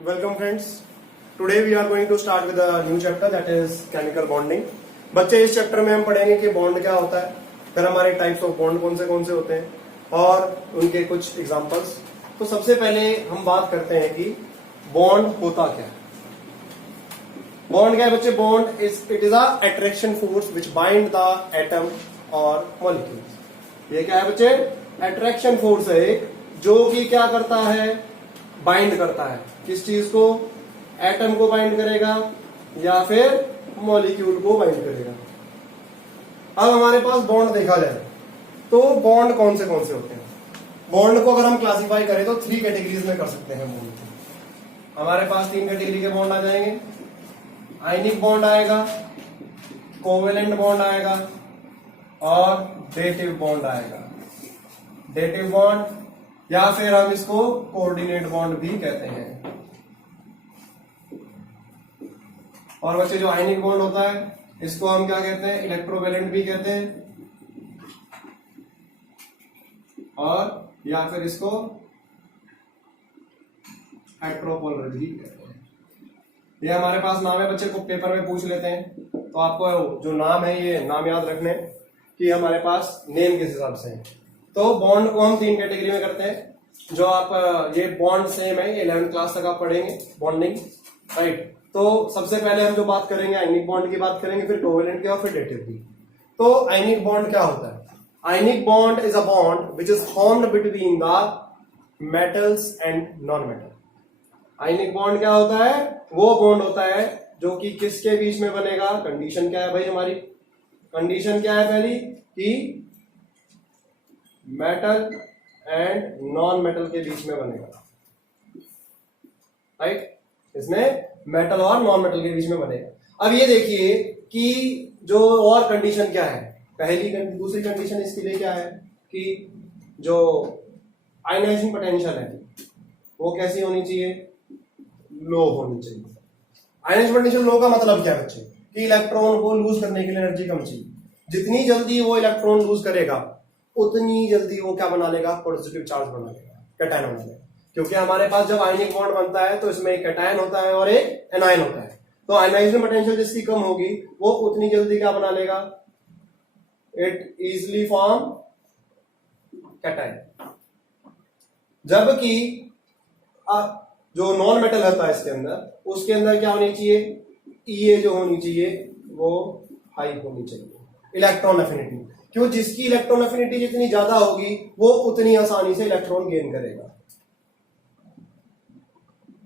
Welcome friends. Today we are going to start with a new chapter that is chemical bonding. बच्चे इस chapter में हम पढ़ेंगे कि बॉन्ड क्या होता है, फिर हमारे टाइप्स ऑफ बॉन्ड कौन से होते हैं और उनके कुछ एग्जांपल्स। तो सबसे पहले हम बात करते हैं कि बॉन्ड होता क्या है। बॉन्ड क्या है बच्चे? Bond it is a attraction force which bind the atom और मॉलिक्यूल्स। ये क्या है बच्चे? अट्रैक्शन फोर्स है जो कि क्या करता है? बाइंड करता है। किस चीज को? एटम को बाइंड करेगा या फिर मॉलिक्यूल को बाइंड करेगा। अब हमारे पास बॉन्ड देखा जाए तो बॉन्ड कौन से होते हैं। बॉन्ड को अगर हम क्लासिफाई करें तो 3 कैटेगरीज में कर सकते हैं बॉन्ड को। हमारे पास 3 कैटेगरी के बॉन्ड आ जाएंगे। आयनिक बॉन्ड आएगा, कोवेलेंट बॉन्ड आएगा और डेटिव बॉन्ड आएगा। डेटिव बॉन्ड या फिर हम इसको कोऑर्डिनेट बॉन्ड भी कहते हैं। और बच्चे जो आयनिक बॉन्ड होता है इसको हम क्या कहते हैं? इलेक्ट्रोवेलेंट भी कहते हैं और या फिर इसको हेट्रोपोलर भी कहते हैं। ये हमारे पास नाम है बच्चे, को पेपर में पूछ लेते हैं तो आपको जो नाम है ये नाम याद रखने कि हमारे पास नेम किस हिसाब से है। तो बॉन्ड को हम 3 कैटेगरी में करते हैं। जो आप ये बॉन्ड सेम है, ये 11th क्लास तक आप पढ़ेंगे बॉन्डिंग, राइट। तो सबसे पहले हम जो बात करेंगे आयनिक बॉन्ड की बात करेंगे, फिर कोवेलेंट की और फिर डेटिव की। तो आयनिक बॉन्ड क्या होता है? Ionic bond is a bond which is formed between the metals and non metal. Ionic bond क्या होता है? वो बॉन्ड होता है जो कि किसके बीच में बनेगा? कंडीशन क्या है भाई हमारी? कंडीशन क्या है पहली कि मेटल एंड नॉन मेटल के बीच में बनेगा, राइट। इसमें मेटल और नॉन मेटल के बीच में बनेगा। अब ये देखिए कि जो और कंडीशन क्या है। दूसरी कंडीशन इसके लिए क्या है कि जो आयनाइजिंग पोटेंशियल है वो कैसी होनी चाहिए? लो होनी चाहिए। आयनाइजिंग पोटेंशियल लो का मतलब क्या है बच्चे? कि इलेक्ट्रॉन को लूज करने के लिए एनर्जी कम चाहिए। जितनी जल्दी वो इलेक्ट्रॉन लूज करेगा उतनी जल्दी वो क्या बना लेगा? पॉजिटिव चार्ज बना लेगा, कैटायन बना लेगा। क्योंकि हमारे पास जब आयनिक बॉन्ड बनता है तो इसमें एक कैटायन होता है और एक एनायन होता है। तो आयनाइजेशन पोटेंशियल जिसकी कम होगी वो उतनी जल्दी क्या बना लेगा? It easily form cation. जबकि जो नॉन मेटल होता है इसके अंदर, उसके अंदर क्या होनी चाहिए? ये जो होनी चाहिए वो हाई होनी चाहिए, इलेक्ट्रॉन एफिनिटी। क्यों? जिसकी इलेक्ट्रॉन एफिनिटी जितनी ज्यादा होगी वो उतनी आसानी से इलेक्ट्रॉन गेन करेगा,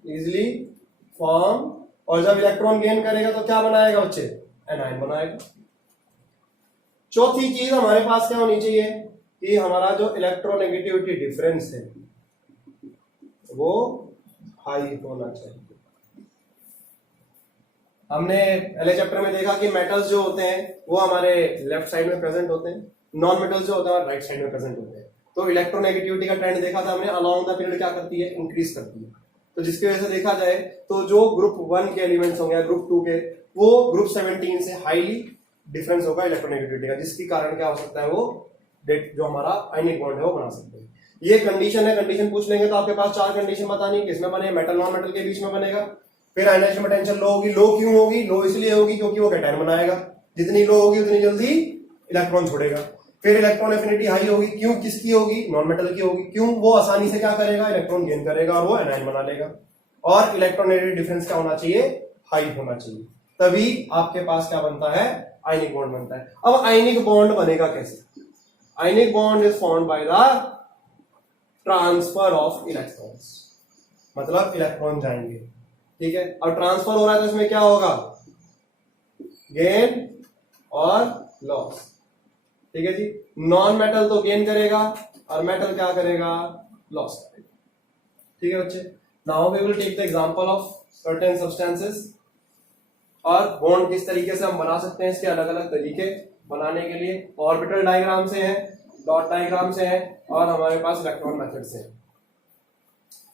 इजिली फॉर्म। और जब इलेक्ट्रॉन गेन करेगा तो क्या बनाएगा बच्चे? एनायन बनाएगा। चौथी चीज हमारे पास क्या होनी चाहिए कि हमारा जो इलेक्ट्रोनेगेटिविटी डिफरेंस है वो हाई होना चाहिए। हमने पहले चैप्टर में देखा कि मेटल्स जो होते हैं वो हमारे लेफ्ट साइड में प्रेजेंट होते हैं, नॉन मेटल्स जो होते हैं राइट साइड में प्रेजेंट होते हैं। तो इलेक्ट्रोनेगेटिविटी का ट्रेंड देखा था हमने, अलोंग द पीरियड क्या करती है? इंक्रीज करती है। तो जिसकी वजह से देखा जाए तो जो ग्रुप 1 के एलिमेंट्स होंगे, ग्रुप 2 के, वो ग्रुप 17 से हाईली डिफरेंस होगा इलेक्ट्रोनेगेटिविटी का, जिसके कारण क्या हो सकता है? वो जो हमारा आयनिक बॉन्ड है वो बना सकते हैं। ये कंडीशन है। कंडीशन पूछ लेंगे तो आपके पास 4 कंडीशन बतानी, किसमें बने? मेटल नॉन मेटल के बीच में बनेगा। फिर आयनाइजेशन पोटेंशियल लो होगी। लो क्यों होगी? लो इसलिए होगी क्योंकि वो कैटायन बनाएगा। जितनी लो होगी उतनी जल्दी इलेक्ट्रॉन छोड़ेगा। फिर इलेक्ट्रॉन एफिनिटी हाई होगी। क्यों? किसकी होगी? नॉन मेटल की होगी। क्यों? वो आसानी से क्या करेगा? इलेक्ट्रॉन गेन करेगा और वो एनायन बना लेगा। और इलेक्ट्रोनेगेटिव डिफरेंस क्या होना चाहिए? हाई होना चाहिए। तभी आपके पास क्या बनता है? आयनिक बॉन्ड बनता है। अब आयनिक बॉन्ड बनेगा कैसे? Ionic bond is formed by the transfer of electrons. मतलब इलेक्ट्रॉन जाएंगे, ठीक है। अब ट्रांसफर हो रहा है तो इसमें क्या होगा? गेन और लॉस, ठीक है जी। नॉन मेटल तो गेन करेगा और मेटल क्या करेगा? लॉस करेगा, ठीक है बच्चे। Now we will take the example of certain substances. और बॉन्ड किस तरीके से हम बना सकते हैं, इसके अलग अलग तरीके बनाने के लिए। ऑर्बिटल डायग्राम से है, डॉट डायग्राम से है और हमारे पास इलेक्ट्रॉन मेथड से है।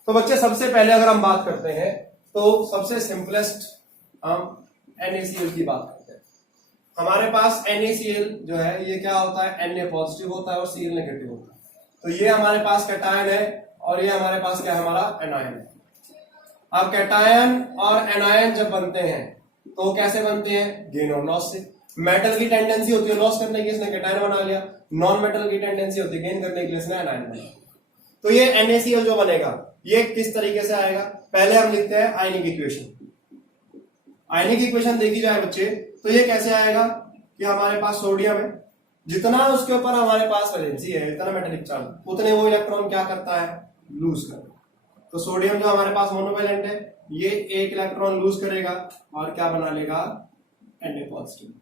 तो बच्चे सबसे पहले अगर हम बात करते हैं तो सबसे सिंपलेस्ट हम NaCl की बात करते हैं। हमारे पास NaCl जो है ये क्या होता है? Na पॉजिटिव होता है और Cl नेगेटिव होता है। तो ये हमारे पास कैटायन है और ये हमारे पास क्या है? हमारा एनायन है। अब कैटायन और एनायन जब बनते हैं तो कैसे बनते हैं, गेन और लॉस से। मेटल की टेंडेंसी होती है लॉस करने की, इसने कैटायन बना लिया। नॉन मेटल की टेंडेंसी होती है गेन करने के लिए, इसने एनायन बना लिया। तो ये NaCl जो बनेगा ये किस तरीके से आएगा, पहले हम लिखते हैं आयनिक इक्वेशन। आयनिक इक्वेशन देखी जाए बच्चे तो ये कैसे आएगा कि हमारे पास सोडियम है, जितना उसके ऊपर हमारे पास वैलेंसी है, इतना मेटालिक चार्ज, उतने वो इलेक्ट्रॉन क्या करता है, लूज करता है। तो सोडियम जो हमारे पास मोनोवैलेंट है ये एक इलेक्ट्रॉन लूज करेगा और क्या बना लेगा, Na पॉजिटिव।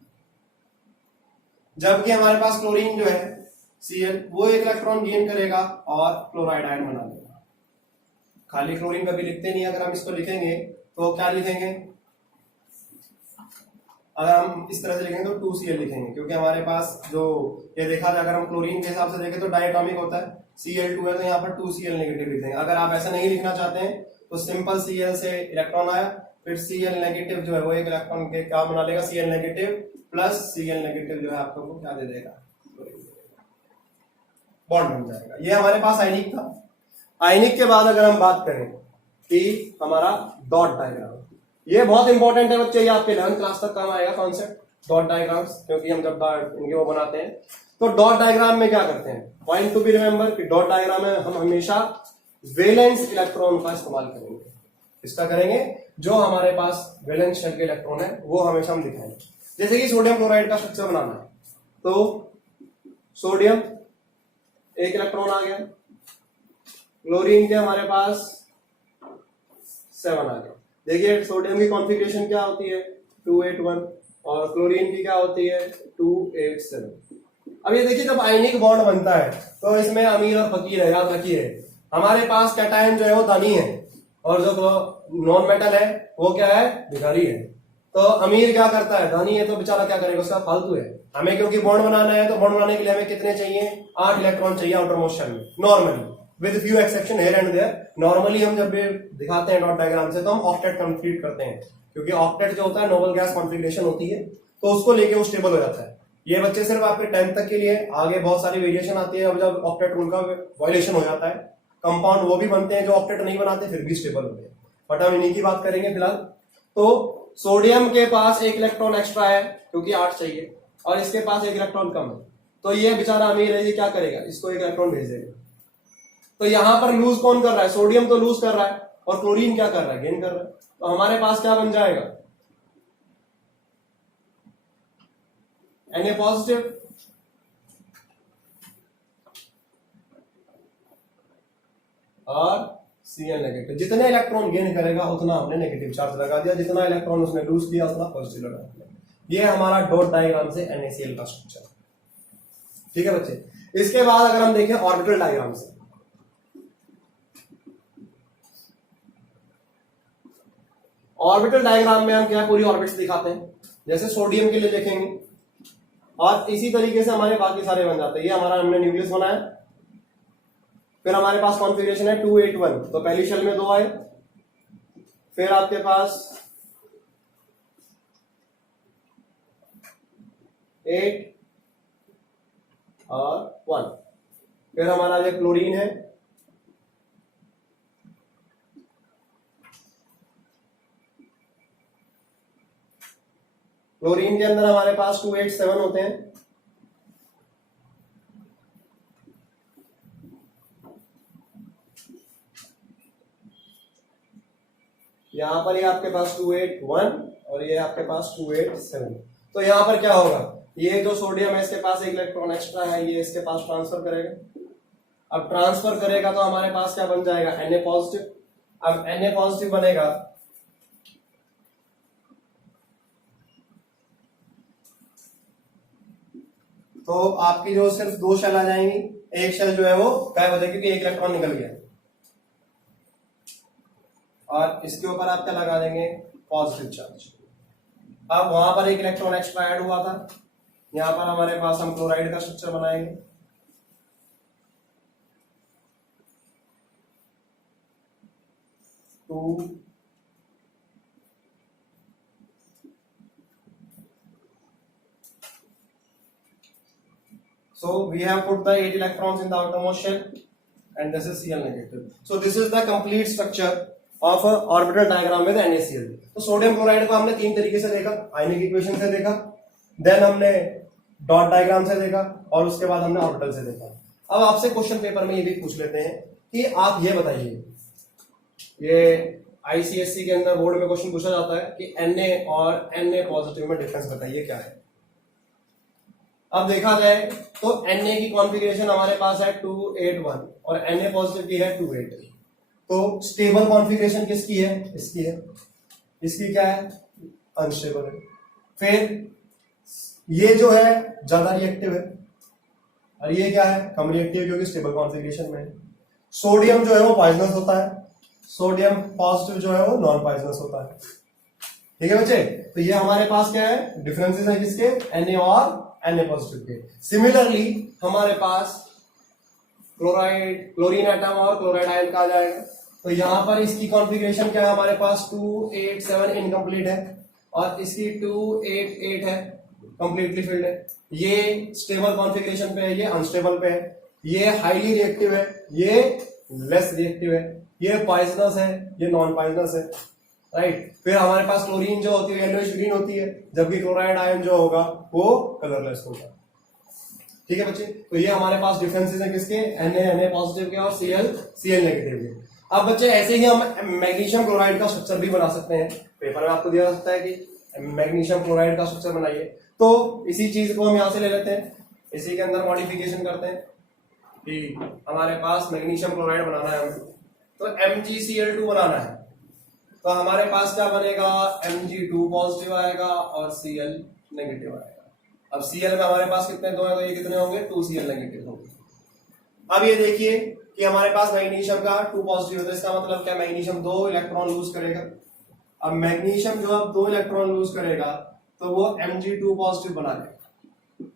जबकि हमारे पास क्लोरीन जो है Cl वो एक इलेक्ट्रॉन गेन करेगा और क्लोराइड आयन बना लेगा। खाली क्लोरीन कभी लिखते नहीं, अगर हम इसको लिखेंगे तो क्या लिखेंगे, अगर हम इस तरह से लिखेंगे तो 2Cl लिखेंगे, क्योंकि हमारे पास जो ये देखा जाए अगर हम क्लोरीन के हिसाब से देखें तो डायटॉमिक होता है, Cl2 है तो यहाँ पर 2Cl नेगेटिव लिख देंगे। अगर आप ऐसा नहीं लिखना चाहते हैं तो सिंपल Cl से इलेक्ट्रॉन आया, फिर Cl नेगेटिव जो है वो एक इलेक्ट्रॉन के क्या बना लेगा, Cl negative plus Cl negative जो है आपको क्या दे देगा, बॉन्ड बन जाएगा। ये हमारे पास आयनिक था। आयनिक के बाद अगर हम बात करें कि हमारा डॉट डायग्राम, ये बहुत इंपॉर्टेंट है बच्चे, ये आपके 11th क्लास तक काम आएगा कॉन्सेप्ट डॉट डायग्राम्स, क्योंकि हम जब इनके वो बनाते हैं तो डॉट डायग्राम में क्या करते हैं, पॉइंट टू बी रिमेंबर कि डॉट डायग्राम में हम हमेशा वैलेंस इलेक्ट्रॉन का इस्तेमाल करेंगे। इसका करेंगे जो हमारे पास वैलेंस शेल के इलेक्ट्रॉन है वो हमेशा हम दिखाएंगे। जैसे कि सोडियम क्लोराइड का स्ट्रक्चर बनाना है तो सोडियम एक इलेक्ट्रॉन आ गया, क्लोरीन के हमारे पास 7 आ गया। देखिए सोडियम की कॉन्फ़िगरेशन क्या होती है 281 और क्लोरीन की क्या होती है 287। अब ये देखिए जब आयनिक बॉन्ड बनता है तो इसमें अमीर और फकीर है, याद रखिए। हमारे पास कैटायन जो है वो धनी है और जो नॉन मेटल है वो क्या है, भिखारी है। तो अमीर क्या करता है, धनी है तो बेचारा क्या करेगा, उसका फालतू है। हमें क्योंकि बॉन्ड बनाना है तो बॉन्ड बनाने के लिए हमें कितने चाहिए, 8 इलेक्ट्रॉन चाहिए आउटर मोस्ट शेल में normally, with few exception here and there. Normally हम जब भी दिखाते हैं डॉट डायग्राम से तो हम ऑक्टेट कंप्लीट करते हैं, क्योंकि ऑक्टेट जो होता है नोबल गैस कॉन्फ़िगरेशन होती है तो उसको लेके वो स्टेबल हो जाता है। ये बच्चे सिर्फ आपके 10th तक के लिए, आगे बहुत सारी वेरिएशन आती है। अब जब ऑक्टेट रूल का वायलेशन हो जाता है, कंपाउंड वो भी बनते हैं जो ऑक्टेट नहीं बनाते फिर भी स्टेबल होते हैं, बट हम इन्हीं की बात करेंगे फिलहाल। तो सोडियम के पास एक इलेक्ट्रॉन एक्स्ट्रा है क्योंकि 8 चाहिए और इसके पास एक इलेक्ट्रॉन कम है, तो ये बेचारा अमीर है, ये क्या करेगा, इसको एक इलेक्ट्रॉन भेज देगा। तो यहां पर लूज कौन कर रहा है, सोडियम तो लूज कर रहा है और क्लोरीन क्या कर रहा है, गेन कर रहा है। तो हमारे पास क्या बन जाएगा, Na पॉजिटिव और Cl नेगेटिव। जितने इलेक्ट्रॉन गेन करेगा उतना हमने नेगेटिव चार्ज लगा दिया, जितना इलेक्ट्रॉन उसने लूज किया उतना पॉजिटिव लगा दिया। ये हमारा डॉट डायग्राम से NaCl का स्ट्रक्चर। ठीक है बच्चे, इसके बाद अगर हम देखें ऑर्बिटल डायग्राम से, ऑर्बिटल डायग्राम में हम क्या पूरी ऑर्बिट्स दिखाते हैं, जैसे सोडियम के लिए लिखेंगे और इसी तरीके से हमारे बाकी सारे बन जाते हैं। ये हमारा हमने न्यूक्लियस बनाया, फिर हमारे पास कॉन्फ़िगरेशन है 281, तो पहली शेल में 2 आए, फिर आपके पास 8 और 1, फिर हमारा जो क्लोरीन है क्लोरीन के अंदर हमारे पास 287 होते हैं, यहां पर ये आपके पास 281 और ये आपके पास 287। तो यहां पर क्या होगा, ये जो सोडियम है इसके पास एक इलेक्ट्रॉन एक्स्ट्रा है, ये इसके पास ट्रांसफर करेगा। अब ट्रांसफर करेगा तो हमारे पास क्या बन जाएगा, Na पॉजिटिव। अब Na पॉजिटिव बनेगा तो आपकी जो सिर्फ 2 शेल आ जाएंगी, एक शेल जो है वो गायब हो जाएगी क्योंकि एक इलेक्ट्रॉन निकल गया। और इसके ऊपर आप क्या लगा देंगे, पॉजिटिव चार्ज। अब वहां पर एक इलेक्ट्रॉन एक्स्ट्रा ऐड हुआ था, यहां पर हमारे पास हम क्लोराइड का स्ट्रक्चर बनाएंगे। So we have put the 8 electrons in the outermost shell and this is Cl negative. So this is the complete structure of orbital diagram with NaCl। तो sodium chloride को हमने तीन तरीके से देखा, आयनिक इक्वेशन से देखा, देन हमने डॉट डायग्राम से देखा और उसके बाद हमने ऑर्बिटल से देखा। अब आपसे क्वेश्चन पेपर में ये भी पूछ लेते हैं कि आप ये बताइए, ये ICSE के अंदर बोर्ड में क्वेश्चन पूछा जाता है कि Na और Na पॉजिटिव में डिफरेंस बताइए क्या है। अब देखा जाए तो Na की कॉन्फ़िगरेशन हमारे पास है 281 और Na पॉजिटिव की है 28। तो स्टेबल कॉन्फ़िगरेशन किसकी है? इसकी है। इसकी क्या है? अनस्टेबल है। फिर ये जो है ज्यादा रिएक्टिव है और ये क्या है? कम रिएक्टिव, क्योंकि स्टेबल कॉन्फ़िगरेशन में है। सोडियम जो है वो पॉइजनस होता है, सोडियम पॉजिटिव जो है वो नॉन पॉइजनस होता है। ठीक है बच्चे, तो ये हमारे पास क्या है? डिफरेंसेस है किसके? Na और Na पॉजिटिव के। सिमिलरली हमारे पास क्लोरीन एटम और क्लोराइड आयन का आ जाएगा। तो यहां पर इसकी कॉन्फ़िगरेशन क्या है? हमारे पास 287 इनकम्प्लीट है और इसकी 288 है, कंप्लीटली फिल्ड है। ये स्टेबल कॉन्फ़िगरेशन पे है, ये अनस्टेबल पे है। ये हाईली रिएक्टिव है, ये लेस रिएक्टिव है। ये पॉइजनस है, ये नॉन पॉइजनस है, राइट। फिर हमारे पास क्लोरीन जो होती है येलोइश ग्रीन होती है, जबकि क्लोराइड आयन जो होगा वो कलरलेस होगा। ठीक है बच्चे, तो ये हमारे पास डिफरेंसेस हैं किसके? Na पॉजिटिव के और Cl नेगेटिव के। अब बच्चे ऐसे ही हम मैग्नीशियम क्लोराइड का स्ट्रक्चर भी बना सकते हैं। पेपर में आपको दिया सकता है कि मैग्नीशियम क्लोराइड का स्ट्रक्चर बनाइए। तो इसी चीज को हम यहां से ले लेते हैं, इसी के अंदर मॉडिफिकेशन करते हैं कि हमारे पास मैग्नीशियम क्लोराइड बनाना है हमें, तो MgCl2 बनाना है। तो हमारे पास क्या बनेगा? Mg2 पॉजिटिव आएगा और Cl नेगेटिव आएगा। अब Cl में हमारे पास कितने दो है, तो ये कितने होंगे? 2Cl नेगेटिव होंगे। अब ये देखिए कि हमारे पास मैग्नीशियम का 2 पॉजिटिव है, तो इसका मतलब क्या? मैग्नीशियम 2 इलेक्ट्रॉन लूज करेगा। अब मैग्नीशियम जो अब 2 इलेक्ट्रॉन लूज करेगा तो वो Mg2 पॉजिटिव बना देगा,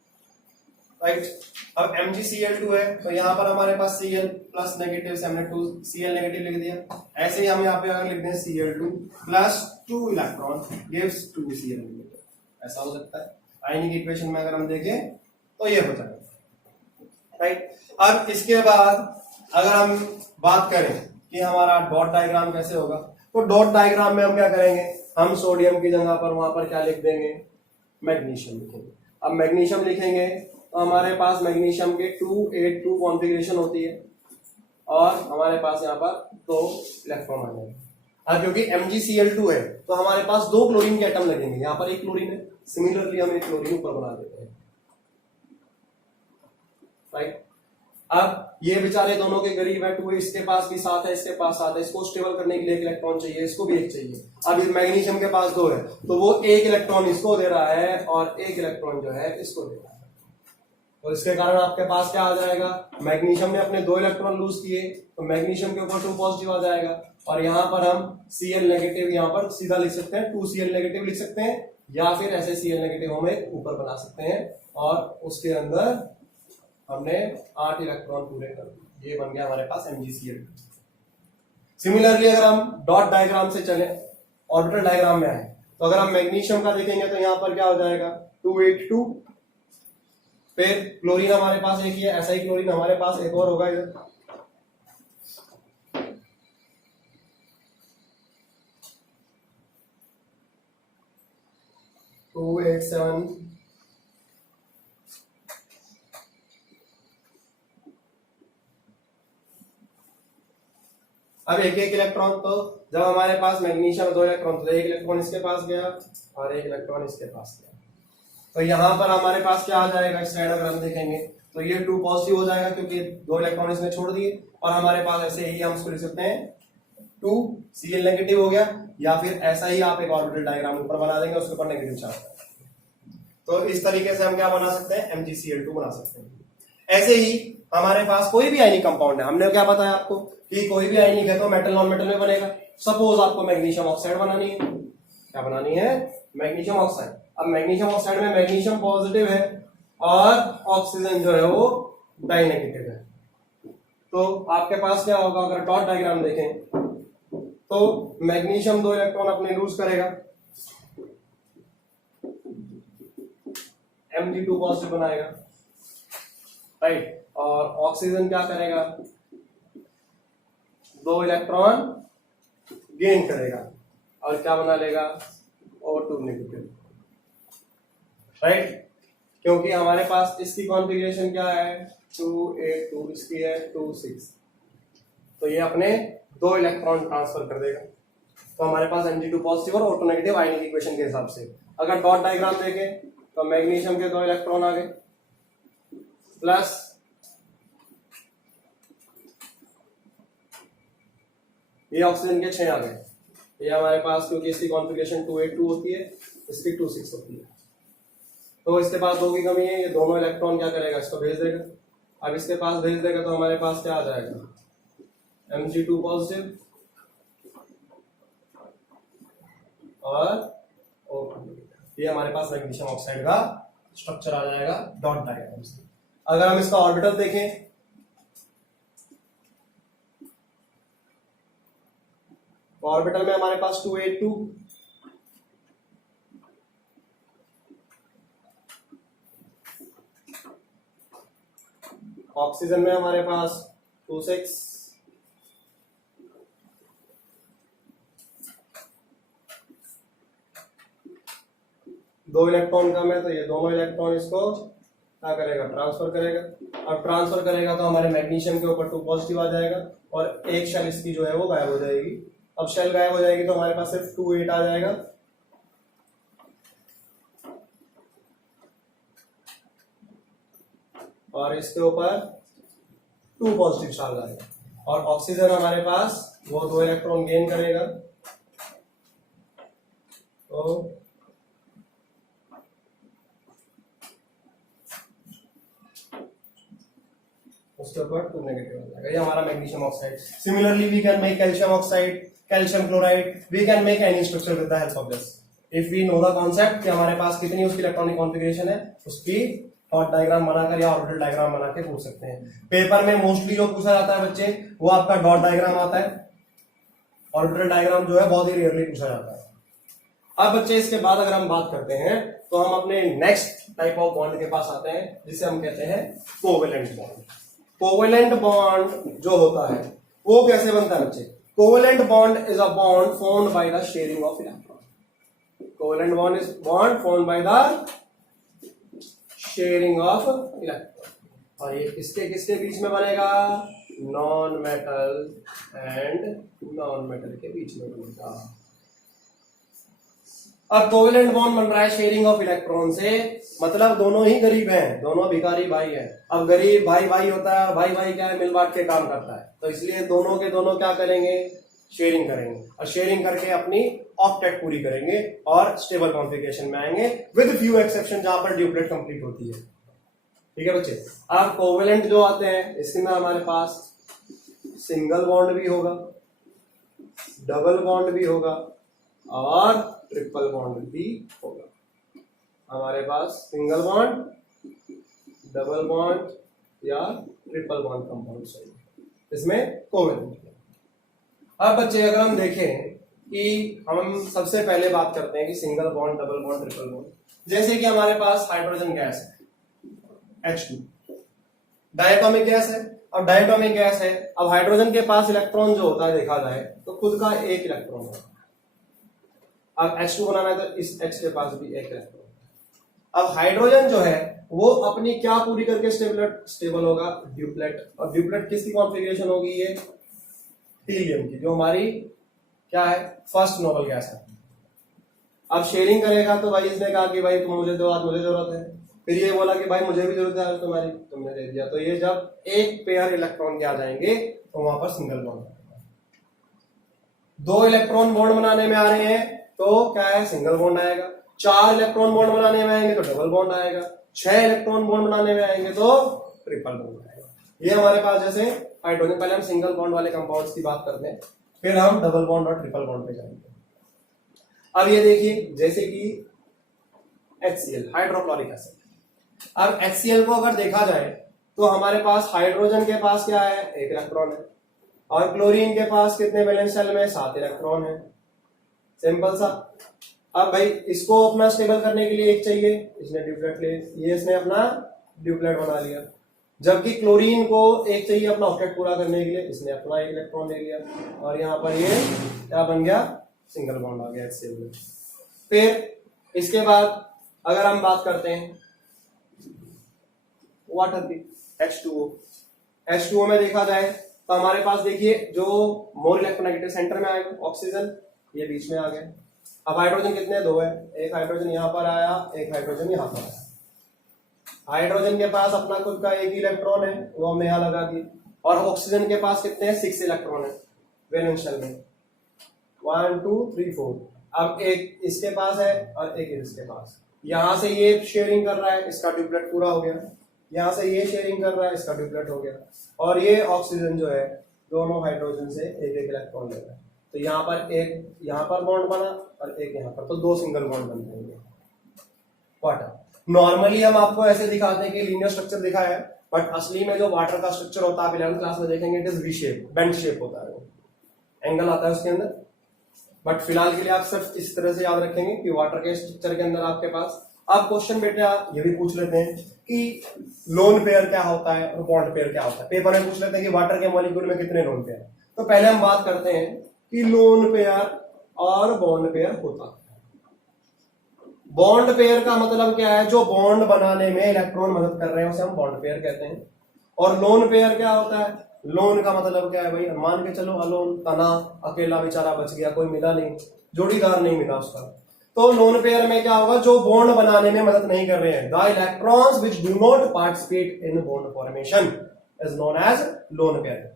राइट। अब MgCl2 है तो यहां पर हमारे पास Cl प्लस नेगेटिव से हमने 2Cl नेगेटिव लिख दिया। ऐसे ही हम यहाँ पे अगर लिख दें Cl2 plus 2 electron gives 2Cl negative, ऐसा हो सकता है। आयनिक इक्वेशन में अगर हम देखें तो ये हो जाएगा, राइट। अब इसके बाद अगर हम बात करें कि हमारा डॉट डायग्राम कैसे होगा, तो डॉट डायग्राम में हम क्या करेंगे? हम सोडियम की जगह पर वहां पर क्या लिख देंगे? मैग्नीशियम लिखेंगे। अब मैग्नीशियम लिखेंगे तो हमारे पास मैग्नीशियम के 282 कॉन्फ़िगरेशन होती है और हमारे पास यहाँ पर 2 इलेक्ट्रॉन आ जाएंगे। अब क्योंकि MgCl2 है तो हमारे पास 2 क्लोरीन के एटम लगेंगे, यहाँ पर एक क्लोरीन है, सिमिलरली हम एक क्लोरीन ऊपर बना देते हैं, राइट। अब ये बेचारे दोनों के करीब है, 2 इसके पास भी 7 है, इसके पास 7 है, इसको स्टेबल करने के लिए एक इलेक्ट्रॉन चाहिए, इसको भी एक चाहिए। अब इस मैग्नीशियम के पास 2 है तो वो एक इलेक्ट्रॉन इसको दे रहा है और एक इलेक्ट्रॉन जो है इसको दे रहा है। तो इसके कारण आपके पास क्या आ जाएगा? मैग्नीशियम ने अपने 2 इलेक्ट्रॉन लूज किए तो मैग्नीशियम के ऊपर 2 पॉजिटिव आ जाएगा और यहाँ पर हम Cl नेगेटिव यहाँ पर सीधा लिख सकते हैं, 2Cl नेगेटिव लिख सकते हैं, या फिर ऐसे Cl नेगेटिव हम एक ऊपर बना सकते हैं और उसके अंदर हमने 8 इलेक्ट्रॉन पूरे कर दिए। ये बन गया हमारे पास MgCl2। सिमिलरली अगर हम डॉट डायग्राम से चले, ऑर्बिटल डायग्राम में आए, तो अगर हम मैग्नीशियम का देखेंगे तो यहाँ पर क्या हो जाएगा? 282। फिर क्लोरीन हमारे पास एक ही है, ऐसा ही क्लोरीन हमारे पास एक और होगा इधर, टू 8 7। अब एक इलेक्ट्रॉन, तो जब हमारे पास मैग्नीशियम 2 इलेक्ट्रॉन, तो एक इलेक्ट्रॉन इसके पास गया और एक इलेक्ट्रॉन इसके पास गया, तो यहां पर हमारे पास क्या आ जाएगा? इस साइड अगर हम देखेंगे तो ये 2 पॉजिटिव हो जाएगा क्योंकि 2 इलेक्ट्रॉन इसने छोड़ दिए, और हमारे पास ऐसे ही हम इसको लिख सकते हैं 2Cl नेगेटिव हो गया, या फिर ऐसा ही आप एक ऑर्बिटल डायग्राम ऊपर बना देंगे, उसके ऊपर नेगेटिव चार्ज। तो इस तरीके से हम क्या बना सकते हैं? MgCl2 बना सकते हैं। ऐसे ही हमारे पास कोई भी आयनिक कंपाउंड है, हमने क्या बताया आपको कि कोई भी आयनिक है तो मेटल नॉन मेटल में बनेगा। सपोज आपको मैग्नीशियम ऑक्साइड बनानी है, क्या बनानी है? Magnesium oxide. अब मैग्नीशियम ऑक्साइड में मैग्नीशियम पॉजिटिव है और ऑक्सीजन जो है वो डाई नेगेटिव है, तो आपके पास क्या होगा? अगर डॉट डायग्राम देखें तो मैग्नीशियम 2 इलेक्ट्रॉन अपने लूज करेगा, Mg2 पॉजिटिव बनाएगा, राइट, और ऑक्सीजन क्या करेगा? 2 इलेक्ट्रॉन गेन करेगा और क्या बना लेगा, O2 नेगेटिव, राइट। क्योंकि हमारे पास इसकी कॉन्फ़िगरेशन क्या है, 2A2, इसकी है 2,6, तो ये अपने 2 इलेक्ट्रॉन ट्रांसफर कर देगा। तो हमारे पास Mg2 पॉजिटिव और O2 नेगेटिव आयनिक इक्वेशन के हिसाब से। अगर डॉट डायग्राम देखें तो मैग्नीशियम के 2 इलेक्ट्रॉन आ गए, प्लस ये ऑक्सीजन के 6 आ गए। ये हमारे पास, क्योंकि इसकी कॉन्फ़िगरेशन 2A2 होती है, इसकी 2,6 होती है, तो इसके पास 2 की कमी है। ये दोनों इलेक्ट्रॉन क्या करेगा, इसको भेज देगा। अब इसके पास भेज देगा तो हमारे पास क्या आ जाएगा, Mg2 पॉजिटिव और O2 नेगेटिव। ये हमारे पास मैग्नीशियम ऑक्साइड का स्ट्रक्चर आ जाएगा डॉट डायग्राम से। अगर हम इसका ऑर्बिटल देखें, ऑर्बिटल में हमारे पास 2A2, ऑक्सीजन में हमारे पास 2,6, दो इलेक्ट्रॉन कम है, तो ये दोनों इलेक्ट्रॉन इसको क्या करेगा, ट्रांसफर करेगा। और ट्रांसफर करेगा तो हमारे मैग्नीशियम के ऊपर 2 पॉजिटिव आ जाएगा और एक शेल इसकी जो है वो गायब हो जाएगी। अब शेल गायब हो जाएगी तो हमारे पास सिर्फ 2,8 आ जाएगा, और इसके ऊपर 2 पॉजिटिव चार्ज आएगा। और ऑक्सीजन हमारे पास वो 2 इलेक्ट्रॉन गेन करेगा, तो उसके ऊपर 2 नेगेटिव आ जाएगा। ये हमारा magnesium oxide. Similarly we can make calcium oxide, calcium chloride, we can make any structure with the help of this if we know the concept कि हमारे पास कितनी उसकी इलेक्ट्रॉनिक कॉन्फ़िगरेशन है, उसकी डॉट डायग्राम बनाकर या ऑर्बिटल डायग्राम बना के पूछ सकते हैं। पेपर में मोस्टली जो पूछा जाता है बच्चे, वो आपका डॉट डायग्राम आता है, ऑर्बिटल डायग्राम जो है बहुत ही रेयरली पूछा जाता है। अब बच्चे इसके बाद अगर हम बात करते हैं तो हम अपने नेक्स्ट टाइप ऑफ बॉन्ड के पास आते हैं, जिसे हम कहते हैं कोवेलेंट बॉन्ड। कोवेलेंट बॉन्ड जो होता है वो कैसे बनता है बच्चे? Covalent bond is a bond formed by the sharing of electron. Covalent bond is bond formed by the sharing of electron, और ये किसके किसके बीच में बनेगा? Non metal and non metal के बीच में बनेगा। अब कोवेलेंट बॉन्ड बन रहा है शेयरिंग ऑफ इलेक्ट्रॉन से, मतलब दोनों ही गरीब हैं, दोनों भिखारी भाई हैं। अब गरीब भाई भाई होता है, भाई भाई क्या है, मिल बांट के काम करता है, तो इसलिए दोनों के दोनों क्या करेंगे? शेयरिंग करेंगे, और शेयरिंग करके अपनी ऑक्टेट पूरी करेंगे और स्टेबल कॉन्फ़िगरेशन में आएंगे, विद फ्यू एक्सेप्शन जहां पर ड्यूप्लेट कंप्लीट होती है। ठीक है बच्चे। अब कोवेलेंट जो आते हैं इसमें हमारे पास सिंगल बॉन्ड भी होगा, डबल बॉन्ड भी होगा और ट्रिपल बॉन्ड भी होगा। हमारे पास सिंगल बॉन्ड, डबल बॉन्ड या ट्रिपल बॉन्ड कंपाउंड चाहिए इसमें कोवेलेंट। अब बच्चे अगर हम देखें कि हम सबसे पहले बात करते हैं कि single bond, double bond, triple bond. जैसे कि हमारे पास हाइड्रोजन गैस है H2, डायटोमिक गैस है। अब डायटोमिक गैस है, अब हाइड्रोजन के पास इलेक्ट्रॉन जो होता है देखा जाए तो खुद का एक इलेक्ट्रॉन होता है। अब H2 बनाना है तो इस H के पास भी एक इलेक्ट्रॉन। अब हाइड्रोजन जो है वो अपनी क्या पूरी करके स्टेबल होगा? ड्यूप्लेट। और ड्यूप्लेट किसकी कॉन्फ़िगरेशन होगी? ये हीलियम की, जो हमारी क्या है? फर्स्ट नोबल गैस है। अब शेयरिंग करेगा तो भाई इसने कहा कि भाई तुम मुझे दो, आज मुझे जरूरत है। फिर ये बोला कि भाई मुझे भी जरूरत है आज तुम्हारी, तुमने दे दिया। तो ये जब एक पेयर इलेक्ट्रॉन के आ जाएंगे तो वहां पर सिंगल बॉन्ड आएगा। 2 इलेक्ट्रॉन बॉन्ड बनाने में आ रहे हैं तो क्या है? सिंगल बॉन्ड आएगा। 4 इलेक्ट्रॉन बॉन्ड बनाने में आएंगे तो डबल बॉन्ड आएगा। 6 इलेक्ट्रॉन बॉन्ड बनाने में आएंगे तो ट्रिपल बॉन्ड आएगा। ये हमारे पास जैसे हाइड्रोजन, पहले हम सिंगल बॉन्ड वाले कंपाउंड्स की बात करते हैं, फिर हम डबल बॉन्ड और ट्रिपल बॉन्ड पे जाएंगे। अब ये देखिए, जैसे कि HCl, हाइड्रोक्लोरिक एसिड। अब HCl को अगर देखा जाए तो हमारे पास हाइड्रोजन के पास क्या है? एक इलेक्ट्रॉन है, और क्लोरीन के पास कितने वैलेंस शेल में? 7 इलेक्ट्रॉन है। सिंपल सा। अब भाई इसको अपना स्टेबल करने के लिए एक चाहिए, इसने ड्यूप्लेट ले, ये इसने अपना ड्यूप्लेट बना लिया। जबकि क्लोरीन को एक चाहिए अपना ऑक्टेट पूरा करने के लिए, इसने अपना एक इलेक्ट्रॉन ले लिया और यहाँ पर ये क्या बन गया, सिंगल बॉन्ड आ गया HCl में। फिर इसके बाद अगर हम बात करते हैं वाटर की, H2O में देखा जाए तो हमारे पास देखिए जो मोर इलेक्ट्रोनेगेटिव सेंटर में आएगा ऑक्सीजन, ये बीच में आ गया। अब हाइड्रोजन कितने, दो है, एक हाइड्रोजन यहाँ पर आया, एक हाइड्रोजन यहाँ पर आया। हाइड्रोजन के पास अपना खुद का एक ही इलेक्ट्रॉन है, वो हमने यहाँ लगा दी, और ऑक्सीजन के पास कितने हैं, 6 इलेक्ट्रॉन है वैलेंस शेल में, 1 2 3 4। अब एक इसके पास है और एक इसके पास, यहां से ये शेयरिंग कर रहा है, इसका ड्यूप्लेट पूरा हो गया, यहां से ये शेयरिंग कर रहा है, इसका ड्यूप्लेट हो गया, और ये ऑक्सीजन जो है दोनों हाइड्रोजन से एक एक इलेक्ट्रॉन ले रहा है। तो यहाँ पर एक यहाँ पर बॉन्ड बना और एक यहाँ पर, तो 2 सिंगल बॉन्ड बन जाएंगे। वाटर नॉर्मली हम आपको ऐसे दिखाते हैं कि लीनियर स्ट्रक्चर दिखाया है, बट असली में जो वाटर का स्ट्रक्चर होता है आप 11th क्लास में देखेंगे, it is V shape, bend shape होता है, वो एंगल आता है उसके अंदर। बट फिलहाल के लिए आप सिर्फ इस तरह से याद रखेंगे कि वाटर के स्ट्रक्चर के अंदर आपके पास, अब क्वेश्चन बेटा ये भी पूछ लेते हैं कि लोन पेयर क्या होता है और बॉन्ड पेयर क्या होता है। पेपर में पूछ लेते हैं कि वाटर के मॉलिक्यूल में कितने लोन पेयर। तो पहले हम बात करते हैं कि लोन पेयर और बॉन्ड पेयर होता है। बॉन्ड पेयर का मतलब क्या है, जो बॉन्ड बनाने में इलेक्ट्रॉन मदद कर रहे हैं उसे हम बॉन्ड पेयर कहते हैं। और लोन पेयर क्या होता है, लोन का मतलब क्या है भाई, मान के चलो अलोन, तना, अकेला बेचारा बच गया, कोई मिला नहीं, जोड़ीदार नहीं मिला उसका। तो लोन पेयर में क्या होगा, जो बॉन्ड बनाने में मदद नहीं कर रहे हैं, the electrons which do not participate in bond formation is known as lone pair.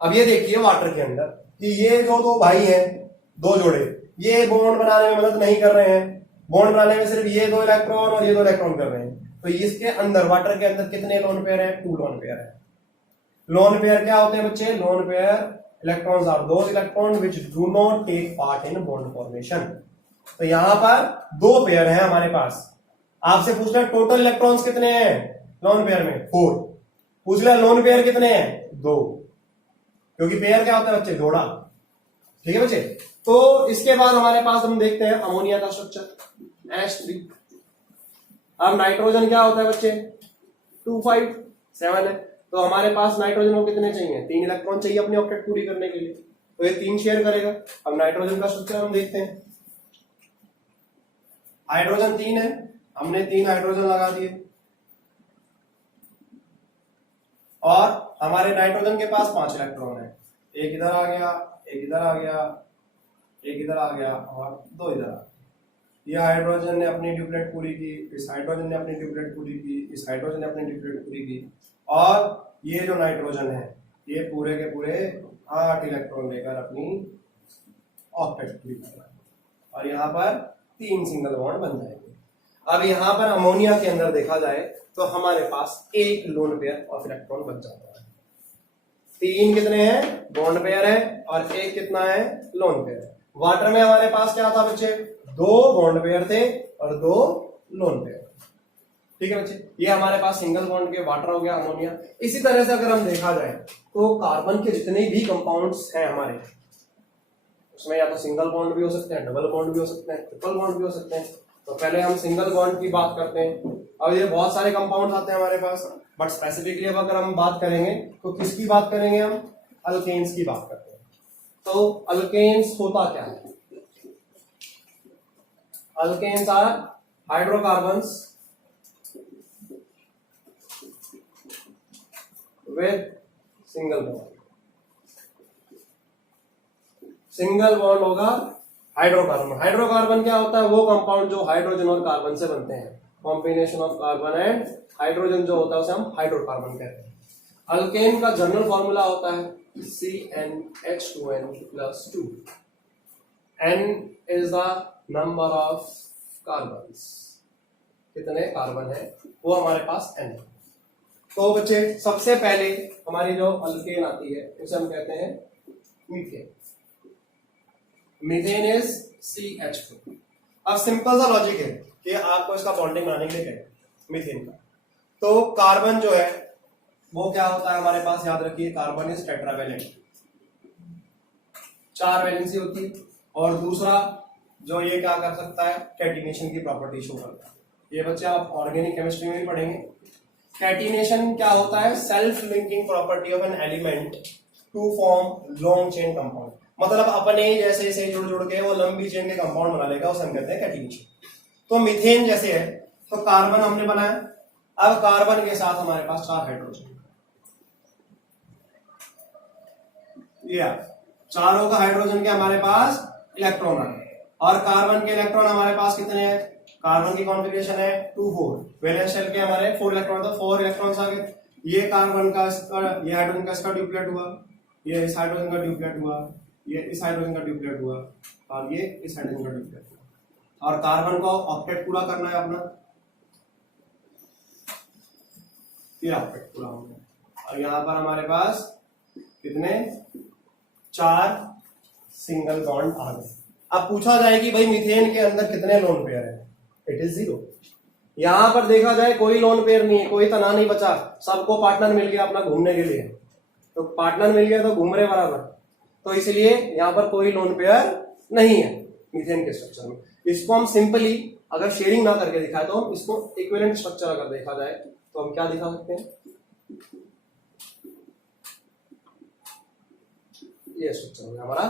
अब ये देखिए वाटर के अंदर कि ये जो दो भाई हैं, दो जोड़े, ये बॉन्ड बनाने में मदद नहीं कर रहे हैं, बॉन्ड बनाने में सिर्फ ये 2 इलेक्ट्रॉन और ये 2 इलेक्ट्रॉन कर रहे हैं। तो इसके अंदर वाटर के अंदर कितने लोन पेयर है, 2 लोन पेयर है। लोन पेयर क्या होते हैं बच्चे, lone pair electrons are those electron which do not take part in bond formation. तो यहां पर 2 पेयर है हमारे पास। आपसे पूछ रहे टोटल इलेक्ट्रॉन्स कितने हैं लोन पेयर में, 4। पूछ रहे लोन पेयर कितने हैं, 2, क्योंकि पेयर क्या होता है बच्चे, जोड़ा। ठीक है बच्चे। तो इसके बाद हमारे पास हम देखते हैं अमोनिया का स्ट्रक्चर H3। अब नाइट्रोजन क्या होता है बच्चे, 2 5 7 है। तो हमारे पास नाइट्रोजन को कितने चाहिए, 3 इलेक्ट्रॉन चाहिए अपनी ऑक्टेट पूरी करने के लिए, तो ये 3 शेयर करेगा। अब नाइट्रोजन का स्ट्रक्चर हम देखते हैं, हाइड्रोजन 3 है, हमने 3 हाइड्रोजन लगा दिए, और हमारे नाइट्रोजन के पास 5 इलेक्ट्रॉन है, एक इधर आ गया, एक इधर आ गया, एक इधर आ गया और 2 इधर आ गया। ये हाइड्रोजन ने अपनी ड्यूप्लेट पूरी की, इस हाइड्रोजन ने अपनी ड्यूप्लेट पूरी की, इस हाइड्रोजन ने अपनी ड्यूप्लेट पूरी की, और ये जो नाइट्रोजन है ये पूरे के पूरे 8 इलेक्ट्रॉन लेकर अपनी ऑक्टेट पूरी कर रहा है, और यहाँ पर 3 सिंगल बॉन्ड बन जाएंगे। अब यहाँ पर अमोनिया के अंदर देखा जाए तो हमारे पास 1 लोन पेयर ऑफ इलेक्ट्रॉन बन जाता है। 3 कितने हैं, बॉन्ड पेयर है, और 1 कितना है, लोन पेयर। वाटर में हमारे पास क्या था बच्चे, 2 बॉन्ड पेयर थे और 2 लोन पेयर। ठीक है बच्चे, ये हमारे पास सिंगल बॉन्ड के वाटर हो गया, अमोनिया। इसी तरह से अगर हम देखा जाए तो कार्बन के जितने भी कंपाउंड्स हैं हमारे, उसमें या तो सिंगल बॉन्ड भी हो सकते हैं, डबल बॉन्ड भी हो सकते हैं, ट्रिपल बॉन्ड भी हो सकते हैं। तो पहले हम सिंगल बॉन्ड की बात करते हैं। अब ये बहुत सारे कंपाउंड आते हैं हमारे पास, बट स्पेसिफिकली अब अगर हम बात करेंगे तो किसकी बात करेंगे, हम अल्केन्स की बात करते हैं। तो अल्केन्स होता क्या है, alkanes are hydrocarbons with single bond. Single bond होगा हाइड्रोकार्बन। हाइड्रोकार्बन क्या होता है, वो कंपाउंड जो हाइड्रोजन और कार्बन से बनते हैं, combination of carbon and hydrogen जो होता है उसे हम हाइड्रोकार्बन कहते हैं। अल्केन का जनरल फॉर्मूला होता है CnH2n+2। N is the number of carbons, कितने कार्बन है वो हमारे पास N है। तो बच्चे सबसे पहले हमारी जो अल्केन आती है उसे हम कहते हैं मीथेन। Methane is CH4। अब सिंपल सा लॉजिक है कि आपको इसका बॉन्डिंग बनाने के लिए कहें मीथेन का। तो कार्बन जो है वो क्या होता है हमारे पास, याद रखिए कार्बन इज टेट्रावैलेंट, 4 वैलेंसी होती है। और दूसरा जो ये क्या कर सकता है, कैटिनेशन की प्रॉपर्टी शो करता है। ये बच्चे आप ऑर्गेनिक केमिस्ट्री में भी पढ़ेंगे कैटिनेशन क्या होता है? Self linking property of an element to form long chain compound. मतलब अपने जैसे से जुड़ जुड़ के वो लंबी चेन के कंपाउंड बना लेगा, उसे हम कहते हैं कैटिनेशन। तो मीथेन जैसे है, तो कार्बन हमने बनाया, अब कार्बन के साथ हमारे पास 4 हाइड्रोजन, ये चारों का हाइड्रोजन के हमारे पास इलेक्ट्रॉन है, और कार्बन के इलेक्ट्रॉन हमारे पास कितने हैं? कार्बन की कॉन्फ़िगरेशन है 2 4, वैलेंस शेल के हमारे 4 इलेक्ट्रॉन, तो 4 इलेक्ट्रॉन्स आ गए। ये कार्बन का ये हाइड्रोजन का इसका ड्यूप्लेट हुआ, ये इस हाइड्रोजन का ड्यूप्लेट हुआ, ये इस हाइड्रोजन का ड्यूप्लेट हुआ, और ये इस हाइड्रोजन का ड्यूप्लेट हुआ। और कार्बन को ऑक्टेट पूरा करना है अपना, ये ऑक्टेट पूरा हो गया। और यहां पर हमारे पास कितने? 4 सिंगल बॉन्ड आ गए। अब पूछा जाए कि भाई मीथेन के अंदर कितने लोन पेयर है? It is 0। यहां पर देखा जाए कोई लोन पेयर नहीं है, कोई तना नहीं बचा, सबको पार्टनर मिल गया अपना घूमने के लिए। तो पार्टनर मिल गया तो घूम रहे बराबर, तो इसलिए यहां पर कोई लोन पेयर नहीं है मीथेन के स्ट्रक्चर में। इसको हम सिंपली अगर शेयरिंग ना करके दिखाए तो हम इसको इक्विवेलेंट स्ट्रक्चर अगर देखा जाए तो हम क्या दिखा सकते हैं? ये स्ट्रक्चर हो गया हमारा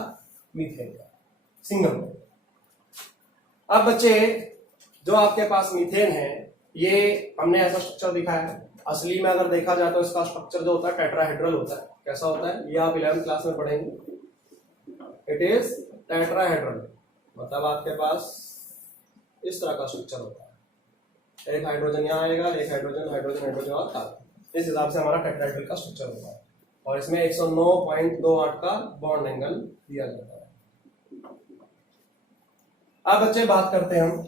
मीथेन का सिंगल। अब बच्चे जो आपके पास मीथेन है, ये हमने ऐसा स्ट्रक्चर दिखाया है। असली में अगर देखा जाए तो इसका स्ट्रक्चर जो होता है टेट्राहेड्रल होता है। कैसा होता है? ये आप 11th क्लास में पढ़ेंगे। इट इज टेट्राहेड्रल, मतलब आपके पास इस तरह का स्ट्रक्चर होता है, एक हाइड्रोजन यहाँ आएगा, एक हाइड्रोजन हाइड्रोजन हाइड्रोजन और कार्बन, इस हिसाब से हमारा टेट्राहेड्रल का स्ट्रक्चर होता है। और इसमें 109.28 का बॉन्ड एंगल दिया जाता है। अब बच्चे बात करते हैं हम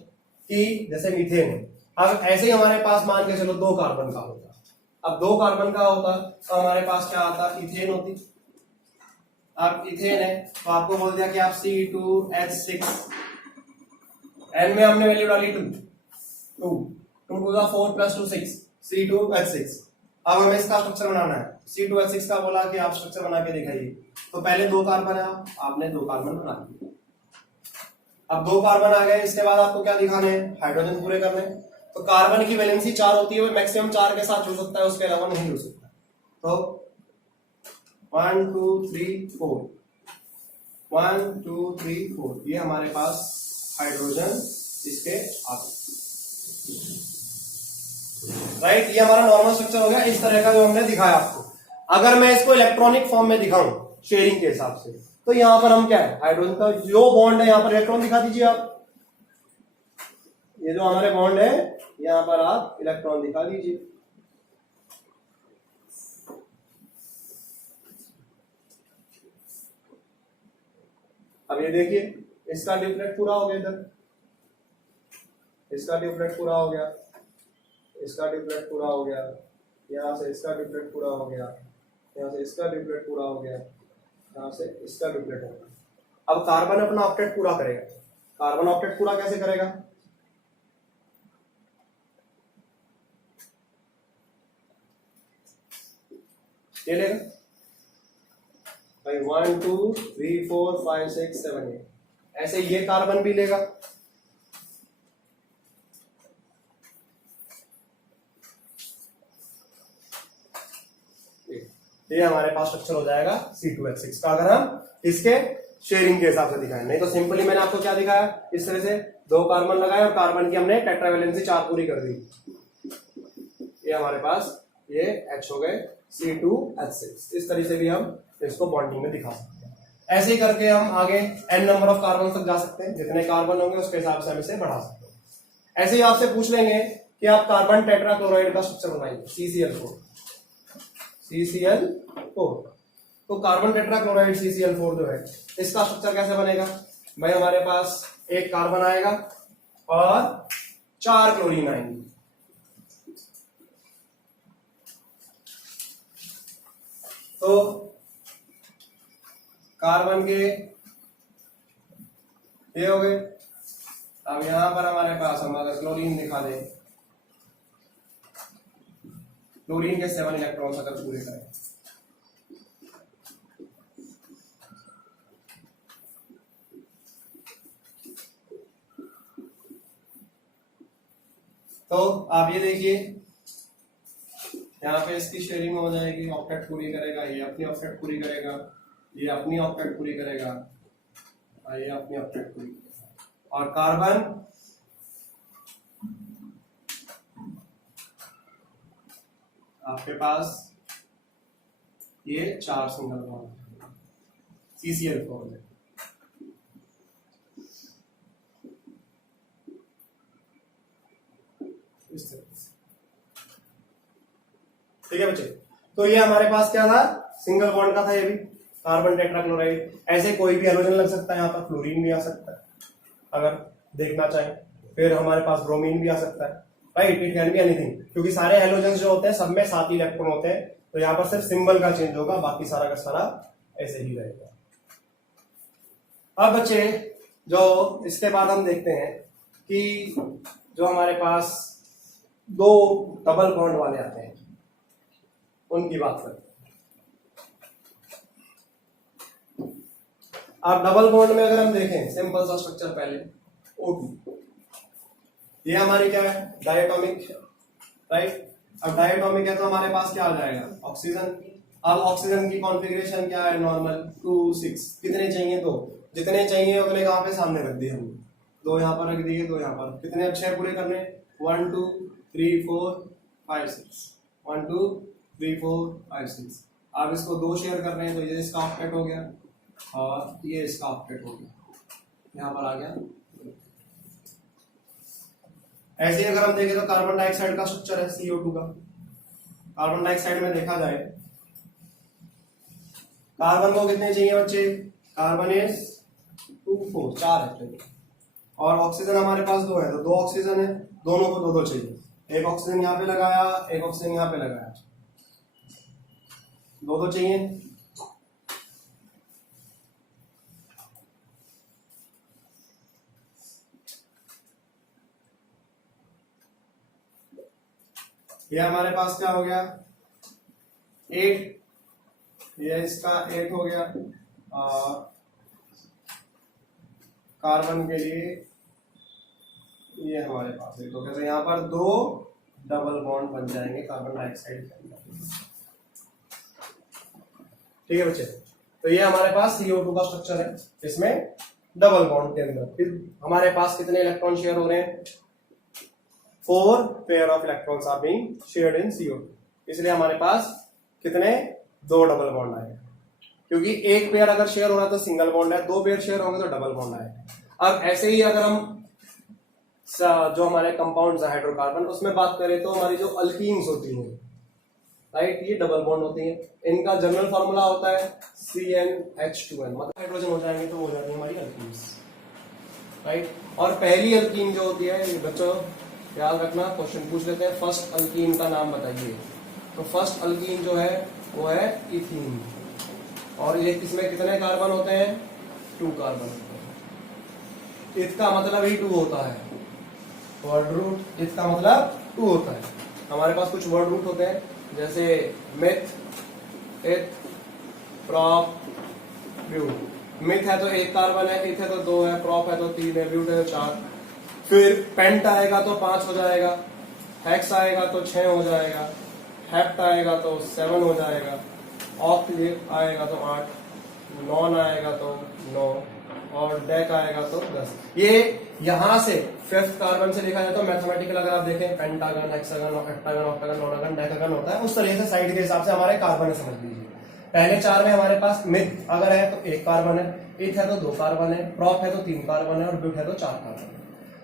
कि जैसे मीथेन है, अब ऐसे ही हमारे पास मान के चलो 2 कार्बन का होता। अब 2 कार्बन का होता तो हमारे पास क्या आता? इथेन होती। अब इथेन है तो आपको बोल दिया कि आप C2H6, N में हमने वैल्यू डाली 2 2 2 का 4 प्लस 2 6, C2H6। अब हमें इसका स्ट्रक्चर बनाना है। C2H6 का बोला कि आप स्ट्रक्चर बना के दिखाइए, तो पहले 2 कार्बन है, आपने 2 कार्बन बना दिए। अब 2 कार्बन आ गए, इसके बाद आपको क्या दिखाने हैं? हाइड्रोजन पूरे करने। तो कार्बन की वैलेंसी 4 होती है, वो मैक्सिमम 4 के साथ जुड़ सकता है, उसके अलावा नहीं जुड़ सकता। तो 1 2 3 4 1 2 3 4 ये हमारे पास हाइड्रोजन इसके आगे, राइट। ये हमारा नॉर्मल स्ट्रक्चर हो गया, इस तरह का जो हमने दिखाया आपको। अगर मैं इसको इलेक्ट्रॉनिक फॉर्म में दिखाऊं शेयरिंग के हिसाब से, तो यहां पर हम क्या है? हाइड्रोजन का जो बॉन्ड है, यहां पर इलेक्ट्रॉन दिखा दीजिए आप। ये जो हमारे बॉन्ड है, यहां पर आप इलेक्ट्रॉन दिखा दीजिए। अब ये देखिए, इसका ड्यूप्लेट पूरा हो गया, इधर इसका ड्यूप्लेट पूरा हो गया, इसका ड्यूप्लेट पूरा हो गया, यहां से इसका ड्यूप्लेट पूरा हो गया, यहां से इसका ड्यूप्लेट पूरा हो गया, यहां से इसका ड्यूप्लेट हो गया। अब कार्बन अपना ऑक्टेट पूरा करेगा। कार्बन ऑक्टेट पूरा कैसे करेगा? ये लेगा भाई 1 2 3 4 5 6 7 8, ऐसे ये कार्बन भी लेगा। ये हमारे पास स्ट्रक्चर हो जाएगा C2H6 का, अगर हम इसके शेयरिंग के हिसाब से दिखाएं। नहीं तो सिंपली मैंने आपको क्या दिखाया? इस तरह से 2 कार्बन लगाए और कार्बन की हमने टेट्रावैलेंसी 4 पूरी कर दी। ये हमारे पास ये H हो गए C2H6। इस तरह से भी हम इसको बॉन्डिंग में दिखा सकते हैं। ऐसे ही करके हम आगे n नंबर ऑफ कार्बन तक जा सकते हैं। जितने कार्बन होंगे उसके हिसाब से हम इसे बढ़ा सकते हैं। ऐसे ही आपसे पूछ लेंगे कि आप कार्बन टेट्राक्लोराइड का स्ट्रक्चर बनाइए, CCl4। तो कार्बन टेट्राक्लोराइड CCl4 जो है, इसका स्ट्रक्चर कैसे बनेगा? भाई हमारे पास एक कार्बन आएगा और 4 क्लोरीन आएंगी। तो कार्बन के ये हो गए। अब यहां पर हमारे पास हम अगर क्लोरीन दिखा दें, क्लोरीन के 7 इलेक्ट्रॉन्स अगर पूरे करें, तो आप ये देखिए यहाँ पे इसकी शेयरिंग हो जाएगी, ऑक्टेट पूरी करेगा, ये अपनी ऑक्टेट पूरी करेगा, ये अपनी ऑक्टेट पूरी करेगा और ये अपनी ऑक्टेट पूरी करेगा। और कार्बन आपके पास ये 4 सिंगल बॉन्ड CCl4 में। इस तरह से, ठीक है बच्चे। तो ये हमारे पास क्या था, सिंगल बॉन्ड का था, ये भी कार्बन टेट्राक्लोराइड। ऐसे कोई भी हेलोजन लग सकता है, यहाँ पर फ्लोरीन भी आ सकता है अगर देखना चाहें। फिर हमारे पास ब्रोमीन भी आ सकता है, right, it can be anything, क्योंकि सारे हेलोजन जो होते हैं सब में 7 इलेक्ट्रॉन होते हैं। तो यहाँ पर सिर्फ सिंबल का चेंज होगा, बाकी सारा का सारा ऐसे ही रहेगा। अब बच्चे जो इसके बाद हम देखते हैं कि जो हमारे पास 2 डबल बॉन्ड वाले आते हैं उनकी बात करते हैं। अब डबल बॉन्ड में अगर हम देखें सिंपल सा स्ट्रक्चर, पहले O2, ये हमारी क्या है, डायटोमिक, राइट। अब डायटोमिक है तो हमारे पास क्या आ जाएगा, ऑक्सीजन। अब ऑक्सीजन की कॉन्फ़िगरेशन क्या है, नॉर्मल 2 6। कितने चाहिए, 2, जितने चाहिए उतने कहां पे सामने रख दिए हमने, 2 यहाँ पर रख दिए, 2 यहाँ पर। कितने अच्छे पूरे करने, 1 2 3 4 5 6, 1 2 3 4 5 6। अब इसको 2 शेयर कर रहे हैं, तो ये इसका ऑक्टेट हो गया और ये इसका ऑक्टेट हो गया, यहाँ पर आ गया। ऐसे ही अगर हम देखें तो कार्बन डाइऑक्साइड का स्ट्रक्चर है CO2 का। कार्बन डाइऑक्साइड में देखा जाए, कार्बन को कितने चाहिए बच्चे, कार्बन इज 2 4, 4 है, और ऑक्सीजन हमारे पास 2 है, तो 2 ऑक्सीजन है, दोनों को 2 2 चाहिए। एक ऑक्सीजन यहाँ पे लगाया, एक ऑक्सीजन यहाँ पे लगाया, 2 2 चाहिए। ये हमारे पास क्या हो गया, 8, ये इसका 8 हो गया। कार्बन के लिए ये हमारे पास 8 हो गया, तो यहाँ पर 2 डबल बॉन्ड बन जाएंगे कार्बन डाइऑक्साइड के अंदर, ठीक है बच्चे। तो ये हमारे पास CO2 का स्ट्रक्चर है, इसमें डबल बॉन्ड के अंदर। फिर हमारे पास कितने इलेक्ट्रॉन शेयर हो रहे हैं, 4 pair of electrons are being shared in CO2, इसलिए हमारे पास कितने, 2 डबल बॉन्ड आएगा। क्योंकि एक पेयर अगर शेयर हो रहा है तो सिंगल बॉन्ड है, 2 पेयर शेयर होंगे तो डबल बॉन्ड आएगा। अब ऐसे ही अगर हम जो हमारे कंपाउंड्स है हाइड्रोकार्बन, उसमें बात करें तो हमारी जो अल्कीन्स होती हैं, राइट, ये डबल बॉन्ड होती हैं। इनका जनरल फॉर्मूला होता है CnH2n, मतलब हाइड्रोजन हो जाएंगे तो हो जाती है हमारी अल्कीन्स, राइट। और पहली अल्कीन जो होती है, बच्चों याद रखना, क्वेश्चन पूछ लेते हैं, फर्स्ट अल्कीन का नाम बताइए। तो फर्स्ट अल्कीन जो है वो है इथीन, और ये इसमें कितने कार्बन होते हैं, 2 कार्बन होते हैं। इथ का मतलब ही 2 होता है, वर्ड रूट इथ का मतलब 2 होता है। हमारे पास कुछ वर्ड रूट होते हैं, जैसे मिथ, इथ, प्रॉप, ब्यूट। मिथ है तो 1 कार्बन है, इथ है तो 2 है, प्रॉप है तो 3 है, ब्यूट है तो 4। फिर पेंट आएगा तो 5 हो जाएगा, हेक्स आएगा तो 6 हो जाएगा, हेप्ट आएगा तो 7 हो जाएगा, ऑक्ट आएगा तो 8, नॉन आएगा तो 9, और डेक आएगा तो 10। ये यहां से 5th कार्बन से देखा जाए तो मैथमेटिकल अगर आप देखें, pentagon, hexagon, octagon, octagon, नोनागन, decagon होता है, उस तरह से साइड के हिसाब से हमारे कार्बन समझ लीजिए। पहले 4 में हमारे पास मिथ अगर है तो 1 कार्बन है, इथ है तो 2 कार्बन है, प्रॉप है तो 3 कार्बन है, और ब्यूट है तो 4 कार्बन है।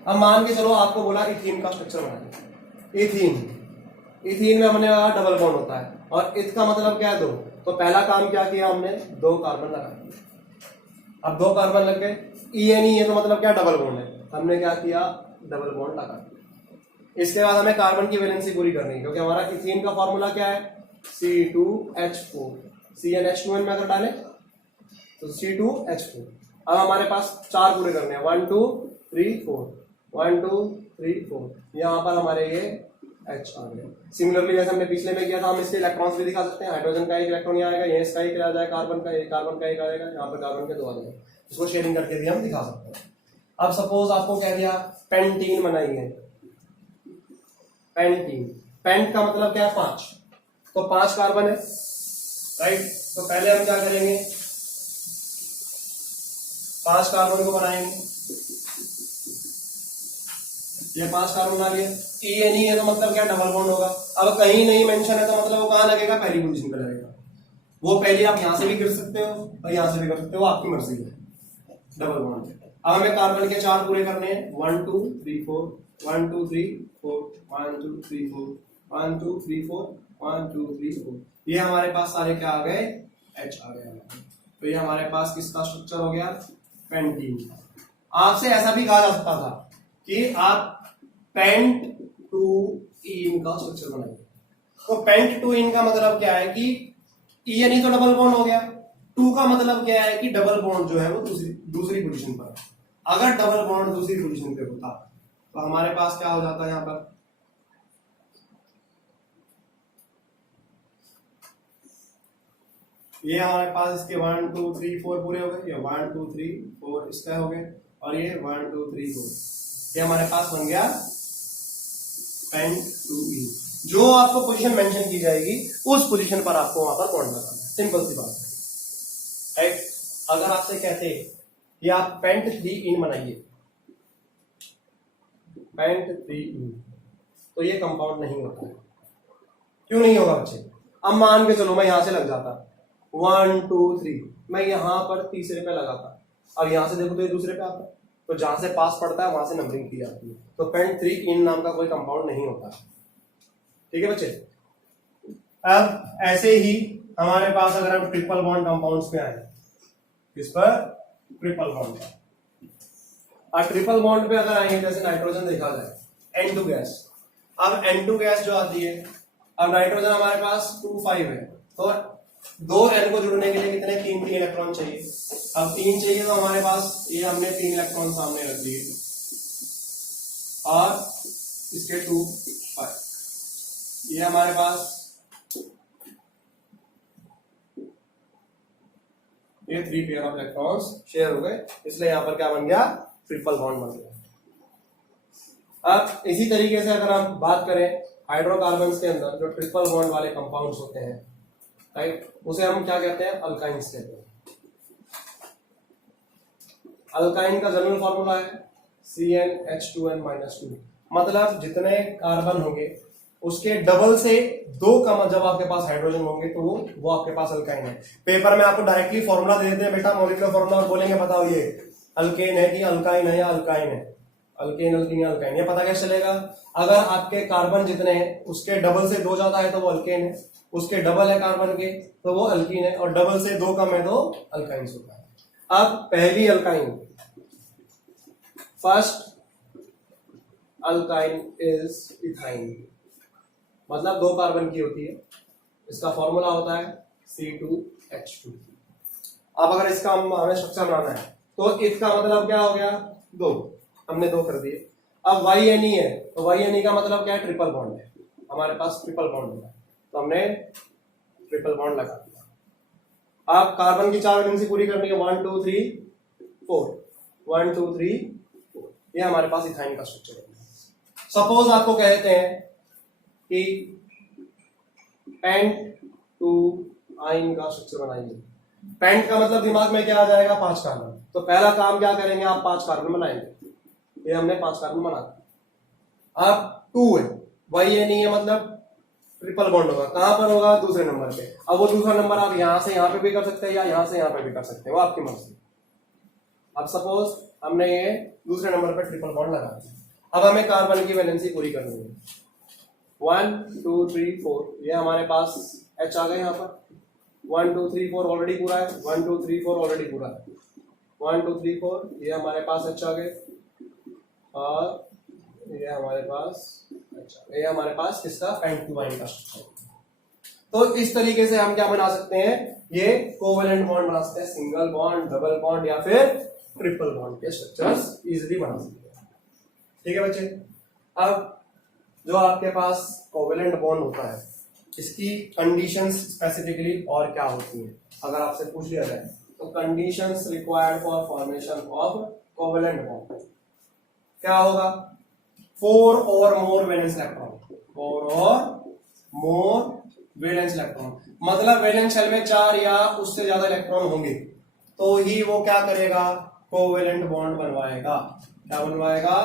अब मान के चलो आपको बोला इथीन का स्ट्रक्चर बनाइए, इथीन में हमने कहा डबल बॉन्ड होता है, और इथ का मतलब क्या है, 2। तो पहला काम क्या किया हमने, 2 कार्बन लगा दिए। अब 2 कार्बन लग गए, ENE है तो मतलब क्या, डबल बॉन्ड है, हमने क्या किया, डबल बॉन्ड लगा दिया। इसके बाद हमें कार्बन की वैलेंसी पूरी करनी है, क्योंकि हमारा इथीन का फॉर्मूला क्या है, C2H4। CnH2n में अगर डालें तो C2H4। अब हमारे पास 4 पूरे करने हैं, 1 2 3 4, 1 2 3 4, यहाँ पर हमारे ये H आ गए। सिमिलरली जैसे हमने पिछले में किया था, हम इसके इलेक्ट्रॉन्स भी दिखा सकते हैं। हाइड्रोजन का 1 इलेक्ट्रॉन यहाँ आएगा, ये इसका 1 आ जाएगा, कार्बन का 1 आएगा, यहाँ पर कार्बन के 2 आ जाएंगे। इसको शेयरिंग करके भी हम दिखा सकते हैं। अब सपोज आपको कह दिया पेंटीन बनाइए, पेंटीन, पेंट का मतलब क्या है, 5, तो 5 कार्बन है, राइट। तो पहले हम क्या करेंगे, 5 कार्बन को बनाएंगे, ये 5 कार्बन आ गया। E है तो मतलब क्या, डबल बॉन्ड होगा। अब कहीं नहीं मेंशन है तो मतलब वो कहां लगेगा, पहली पोजीशन पे लगेगा। वो पहले आप यहां से भी कर सकते हो और यहां से भी कर सकते हो, आपकी मर्जी है, डबल बॉन्ड। अब हमें कार्बन के 4 पूरे करने हैं, 1 2 3 4 1 2 3 4 1 2 3 4 1 2 3 4 1 2 3 4। ये हमारे पास सारे क्या आ गए, H आ गए। तो ये हमारे पास किसका स्ट्रक्चर हो गया, पेंटीन। आपसे ऐसा भी कहा जा सकता था कि आप पेंट टू इन का स्ट्रक्चर बनाइए। तो पेंट टू इन का मतलब क्या है कि ई तो डबल बॉन्ड हो गया, टू का मतलब क्या है कि डबल बॉन्ड जो है वो दूसरी पोजीशन पर। अगर डबल बॉन्ड दूसरी पोजीशन पे होता तो हमारे पास क्या हो जाता है, यहां पर ये हमारे पास इसके 1 2 3 4 पूरे हो गए, ये 1 2 3 4 इसका हो गए, और ये 1 2 3 4, ये हमारे पास बन गया पेंट टू ई। जो आपको पोजीशन मेंशन की जाएगी उस पोजीशन पर आपको वहां पर बॉन्ड लगाना है, सिंपल सी बात है, राइट। अगर आपसे कहते हैं कि आप पेंट 3 इन बनाइए, पेंट 3 इन, तो ये कंपाउंड नहीं होता है। क्यों नहीं होगा बच्चे, अब मान के चलो मैं यहां से लग जाता 1 2 3, मैं यहां पर तीसरे पे लगाता, अब यहां से देखो तो ये दूसरे पे आता, तो जहां से पास पड़ता है वहां से नंबरिंग की जाती है। तो पेंट 3 इन नाम का कोई कंपाउंड नहीं होता, ठीक है बच्चे। अब ऐसे ही हमारे पास अगर हम ट्रिपल बॉन्ड कंपाउंड्स पे आए, किस पर, ट्रिपल बॉन्ड पर। और ट्रिपल बॉन्ड पे अगर आएंगे, जैसे नाइट्रोजन देखा जाए, N2 गैस। अब N2 गैस जो आती है, अब नाइट्रोजन हमारे पास 2 5 है, तो 2 N को जुड़ने के लिए कितने, 3 इलेक्ट्रॉन चाहिए। अब 3 चाहिए तो हमारे पास ये हमने 3 इलेक्ट्रॉन सामने रख दिए, और इसके 2 5, ये हमारे पास ये 3 पेयर ऑफ इलेक्ट्रॉन्स शेयर हो गए, इसलिए यहां पर क्या बन गया, ट्रिपल बॉन्ड बन गया। अब इसी तरीके से अगर हम बात करें हाइड्रोकार्बन्स के अंदर जो ट्रिपल बॉन्ड वाले कंपाउंड्स होते हैं, राइट, उसे हम क्या कहते हैं, अल्काइंस कहते हैं। अल्काइन का जनरल फॉर्मूला है CnH2n-2, मतलब जितने कार्बन होंगे उसके डबल से 2 कम जब आपके पास हाइड्रोजन होंगे तो वो आपके पास अल्काइन है। पेपर में आपको डायरेक्टली फॉर्मूला दे देते हैं बेटा, मॉलिक्यूलर फॉर्मूला, और बोलेंगे बताओ ये अल्केन है कि अल्काइन है या अल्काइन है, अल्केन अल्कीन या अल्काइन, ये पता कैसे चलेगा, अगर आपके कार्बन जितने हैं उसके डबल से 2 ज्यादा है तो वो अल्केन है, उसके डबल है कार्बन के तो वो अल्कीन है, और डबल से 2 कम है तो अल्काइन होता है। अब पहली alkyne, first alkyne is ethyne, मतलब 2 कार्बन की होती है, इसका फॉर्मूला होता है C2H2। अब अगर इसका हमें स्ट्रक्चर बनाना है तो इसका मतलब क्या हो गया, 2, हमने 2 कर दिए। अब YNE है तो YNE का मतलब क्या है, ट्रिपल बॉन्ड है, हमारे पास ट्रिपल बॉन्ड होगा तो हमने ट्रिपल बॉन्ड लगा दिया। अब कार्बन की 4 वैलेंसी पूरी करनी है, 1 2 3 4 1 2 3 4, ये हमारे पास इथाइन का स्ट्रक्चर है। सपोज आपको कहते हैं कि पेंट टू आइन का स्ट्रक्चर बनाएंगे, पेंट का मतलब दिमाग में क्या आ जाएगा, 5 कार्बन, तो पहला काम क्या करेंगे, आप 5 कार्बन बनाएंगे, ये हमने 5 कार्बन बना दिया। अब 2 है, YNE है मतलब ट्रिपल बॉन्ड होगा, कहां पर होगा, दूसरे नंबर पे। अब वो दूसरा नंबर आप यहां से यहां पे भी कर सकते हैं या यहां से यहां पे भी कर सकते हैं, वो आपकी मर्जी। अब सपोज हमने ये दूसरे नंबर पे ट्रिपल बॉन्ड लगा दिया, अब हमें कार्बन की वैलेंसी पूरी करनी है, 1 2 3 4, ये हमारे पास H आ गए यहाँ पर, 1 2 3 4 ऑलरेडी पूरा है, 1 2 3 4 ऑलरेडी पूरा है, 1 2 3 4, ये हमारे पास H आ गए, और ये हमारे पास H, ये हमारे पास किसका, पेंट टू आइन का स्ट्रक्चर। तो इस तरीके से हम क्या बना सकते हैं, ये कोवेलेंट बॉन्ड बना सकते हैं, सिंगल बॉन्ड, डबल बॉन्ड या फिर ट्रिपल बॉन्ड के स्ट्रक्चर्स इजीली बना सकते हैं, ठीक है बच्चे। अब जो आपके पास कोवेलेंट बॉन्ड होता है, इसकी कंडीशंस स्पेसिफिकली और क्या होती हैं, अगर आपसे पूछ लिया जाए तो conditions required for formation of covalent bond क्या होगा, 4 और मोर वैलेंस इलेक्ट्रॉन, 4 और मोर वैलेंस इलेक्ट्रॉन, मतलब वैलेंस शेल में 4 या उससे ज्यादा इलेक्ट्रॉन होंगे तो ही वो क्या करेगा, कोवेलेंट बॉन्ड बनवाएगा। क्या बनवाएगा,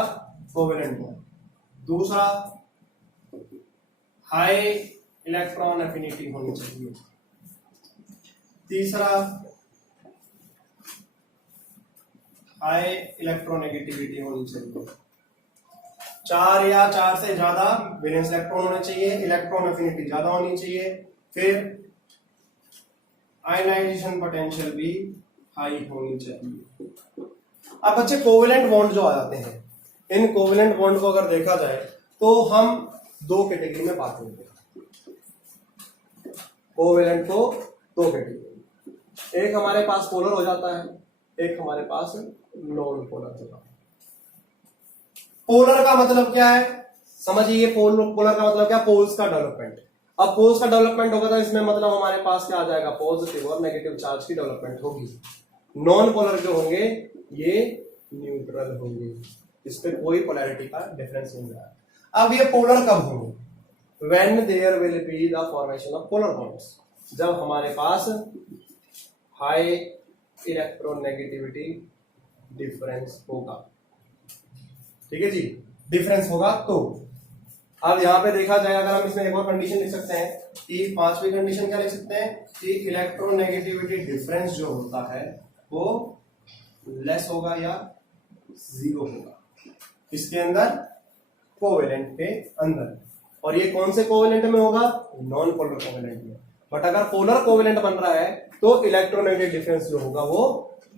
कोवेलेंट बॉन्ड। दूसरा, हाई इलेक्ट्रॉन एफिनिटी होनी चाहिए। तीसरा, हाई इलेक्ट्रोनेगेटिविटी होनी चाहिए। 4 या 4 से ज्यादा वैलेंस इलेक्ट्रॉन होने चाहिए, इलेक्ट्रॉन एफिनिटी ज्यादा होनी चाहिए, फिर आयनाइजेशन पोटेंशियल भी हाई होनी चाहिए। अब बच्चे कोवेलेंट बॉन्ड जो आ जाते हैं, इन कोवेलेंट बॉन्ड को अगर देखा जाए तो हम 2 कैटेगरी में बात करते हैं। कोवेलेंट को 2 कैटेगरी, एक हमारे पास पोलर हो जाता है, एक हमारे पास नॉन पोलर होता है। पोलर का मतलब क्या है, समझिए, पोलर का मतलब क्या, पोल्स का डेवलपमेंट। अब पोल्स का डेवलपमेंट होगा तो इसमें मतलब हमारे पास क्या आ जाएगा, पॉजिटिव और नेगेटिव चार्ज की डेवलपमेंट होगी। नॉन पोलर जो होंगे ये न्यूट्रल होंगे, इस पे कोई पोलैरिटी का डिफरेंस नहीं है। अब ये पोलर कब होंगे, when there will be the formation of polar bonds, जब हमारे पास हाई इलेक्ट्रोनेगेटिविटी डिफरेंस होगा। ठीक है जी, डिफरेंस होगा तो। अब यहां पे देखा जाए, अगर हम इसमें एक और कंडीशन लिख सकते हैं कि 5वीं कंडीशन क्या लिख सकते हैं कि इलेक्ट्रोनेगेटिविटी डिफरेंस जो होता है वो लेस होगा या 0 होगा, इसके अंदर, कोवेलेंट के अंदर। और ये कौन से कोवेलेंट में होगा, नॉन पोलर कोवेलेंट में। बट अगर पोलर कोवेलेंट बन रहा है तो इलेक्ट्रोनेगेटिव डिफरेंस जो होगा वो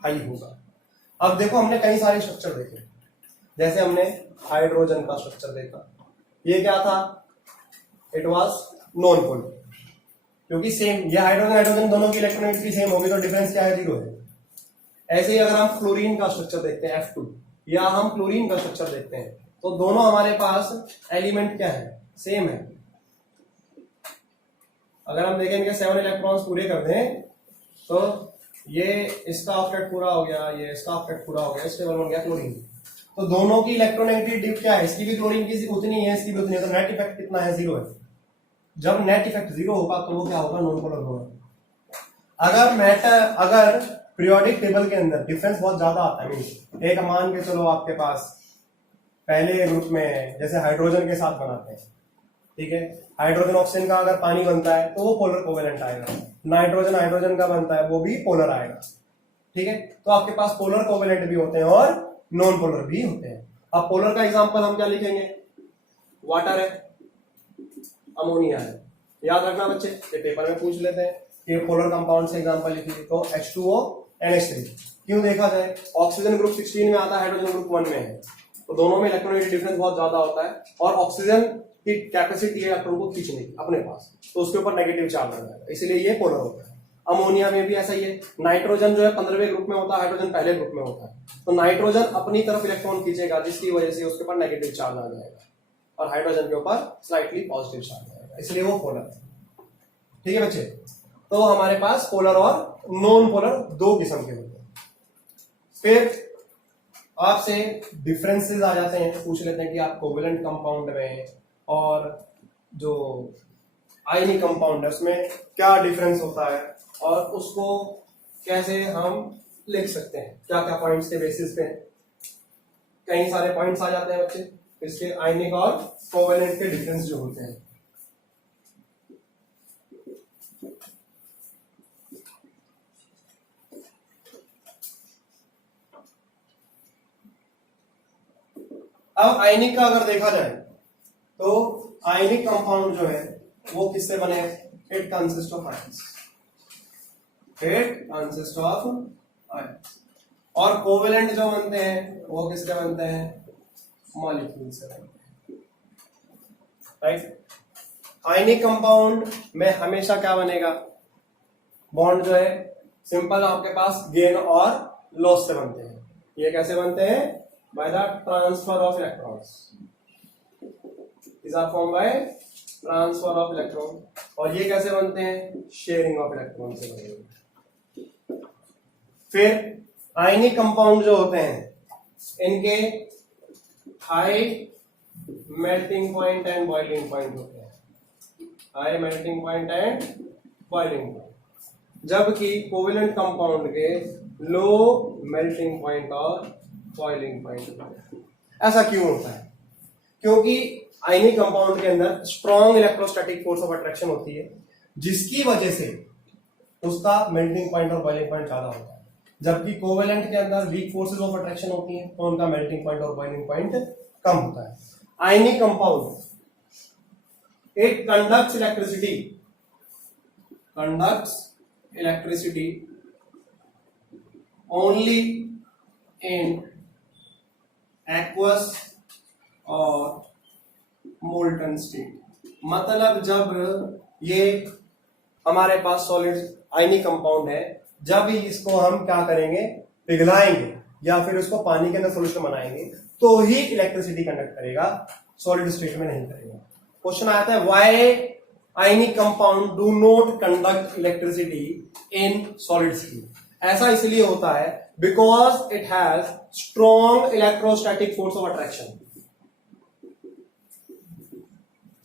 हाई होगा। अब देखो, हमने कई सारे स्ट्रक्चर देखे, जैसे हमने हाइड्रोजन का स्ट्रक्चर देखा, ये क्या था, इट वाज नॉन पोलर, क्योंकि सेम ये हाइड्रोजन दोनों की इलेक्ट्रोनेगेटिविटी सेम होगी तो डिफरेंस क्या है, 0 है। ऐसे ही अगर हम फ्लोरीन का स्ट्रक्चर देखते हैं F2, या हम क्लोरीन का स्ट्रक्चर देखते हैं, तो दोनों हमारे पास एलिमेंट क्या है, सेम है। अगर हम देखें इनके 7 इलेक्ट्रॉन्स पूरे कर दें तो ये इसका ऑक्टेट पूरा हो गया, ये इसका ऑक्टेट पूरा हो गया, स्टेबल बन गया क्लोरीन। तो दोनों की इलेक्ट्रोनेगेटिविटी क्या है, इसकी भी क्लोरीन की उतनी है, इसकी भी उतनी है, तो नेट इफेक्ट कितना है, 0 है। जब नेट इफेक्ट 0 होगा तो वो क्या होगा, नॉन पोलर होगा। अगर पीरियोडिक टेबल के अंदर डिफरेंस बहुत ज्यादा आता है, मीन एक मान के चलो आपके पास पहले ग्रुप में जैसे हाइड्रोजन के साथ बनाते हैं, ठीक है, हाइड्रोजन ऑक्सीजन का अगर पानी बनता है तो वो पोलर कोवेलेंट आएगा, नाइट्रोजन हाइड्रोजन का बनता है वो भी पोलर आएगा। ठीक है, तो आपके पास पोलर कोवेलेंट भी होते हैं और नॉन पोलर भी होते हैं। अब पोलर का एग्जांपल हम क्या लिखेंगे, वाटर है, अमोनिया है, याद रखना बच्चे, ये पेपर में पूछ लेते हैं कि पोलर कंपाउंड से एग्जांपल लिखिए, तो H2O NH3। क्यों देखा जाए, ऑक्सीजन ग्रुप 16 में आता है, हाइड्रोजन ग्रुप 1 में है, तो दोनों में इलेक्ट्रोनेगेटिव डिफरेंस बहुत ज्यादा होता है, और ऑक्सीजन की कैपेसिटी है इलेक्ट्रॉन को खींचने की अपने पास, तो उसके ऊपर नेगेटिव चार्ज आ जाएगा, इसलिए ये पोलर होता है। अमोनिया में भी ऐसा ही है, नाइट्रोजन जो है 15वें ग्रुप में होता है, हाइड्रोजन पहले ग्रुप में होता है, तो नाइट्रोजन अपनी तरफ इलेक्ट्रॉन खींचेगा जिसकी वजह से उसके ऊपर नेगेटिव चार्ज आ जाएगा, और हाइड्रोजन के ऊपर स्लाइटली पॉजिटिव चार्ज आएगा, इसलिए वो पोलर है। ठीक है बच्चे, तो हमारे पास पोलर और नॉन पोलर 2 किस्म के होते हैं। फिर आपसे डिफरेंसेस आ जाते हैं, पूछ लेते हैं कि आप कोवेलेंट कंपाउंड में और जो आयनिक कंपाउंड है उसमें क्या डिफरेंस होता है, और उसको कैसे हम लिख सकते हैं, क्या क्या पॉइंट्स के बेसिस पे। कई सारे पॉइंट्स आ जाते हैं बच्चे, इसके आयनिक और कोवेलेंट के डिफरेंस जो होते हैं। अब आयनिक का अगर देखा जाए तो आयनिक कंपाउंड जो है वो किससे बने हैं, it consist of ions, it consist of ions. और कोवेलेंट जो बनते हैं वो किसके बनते हैं, मॉलिक्यूल से बनते हैं, राइट। आयनिक कंपाउंड में हमेशा क्या बनेगा, बॉन्ड जो है सिंपल आपके पास गेन और लॉस से बनते हैं। ये कैसे बनते हैं, by the transfer of electrons, is are form by transfer of electron. और ये कैसे बनते हैं, शेयरिंग ऑफ इलेक्ट्रॉन से बनेंगे। फिर आयनिक कंपाउंड जो होते हैं इनके high melting point and boiling point होते हैं। High melting point and boiling point, जबकि कोवेलेंट कंपाउंड के लो मेल्टिंग पॉइंट और बॉइलिंग पॉइंट। ऐसा क्यों होता है? क्योंकि आयनिक कंपाउंड के अंदर strong electrostatic force of attraction होती है, जिसकी वजह से उसका मेल्टिंग पॉइंट और बॉइलिंग पॉइंट ज्यादा होता है, जबकि कोवेलेंट के अंदर वीक फोर्सेस ऑफ अट्रैक्शन होती है, तो उनका मेल्टिंग पॉइंट और बॉइलिंग पॉइंट कम होता है। Ionic compound it conducts electricity only in aqueous और मोल्टन स्टेट। मतलब जब ये हमारे पास सॉलिड आयनिक कंपाउंड है, जब इसको हम क्या करेंगे, पिघलाएंगे या फिर उसको पानी के अंदर सॉल्यूशन बनाएंगे, तो ही इलेक्ट्रिसिटी कंडक्ट करेगा, सॉलिड स्टेट में नहीं करेगा। क्वेश्चन आता है why ionic compound do not conduct electricity in solid state. ऐसा इसलिए होता है because it has strong electrostatic force of attraction.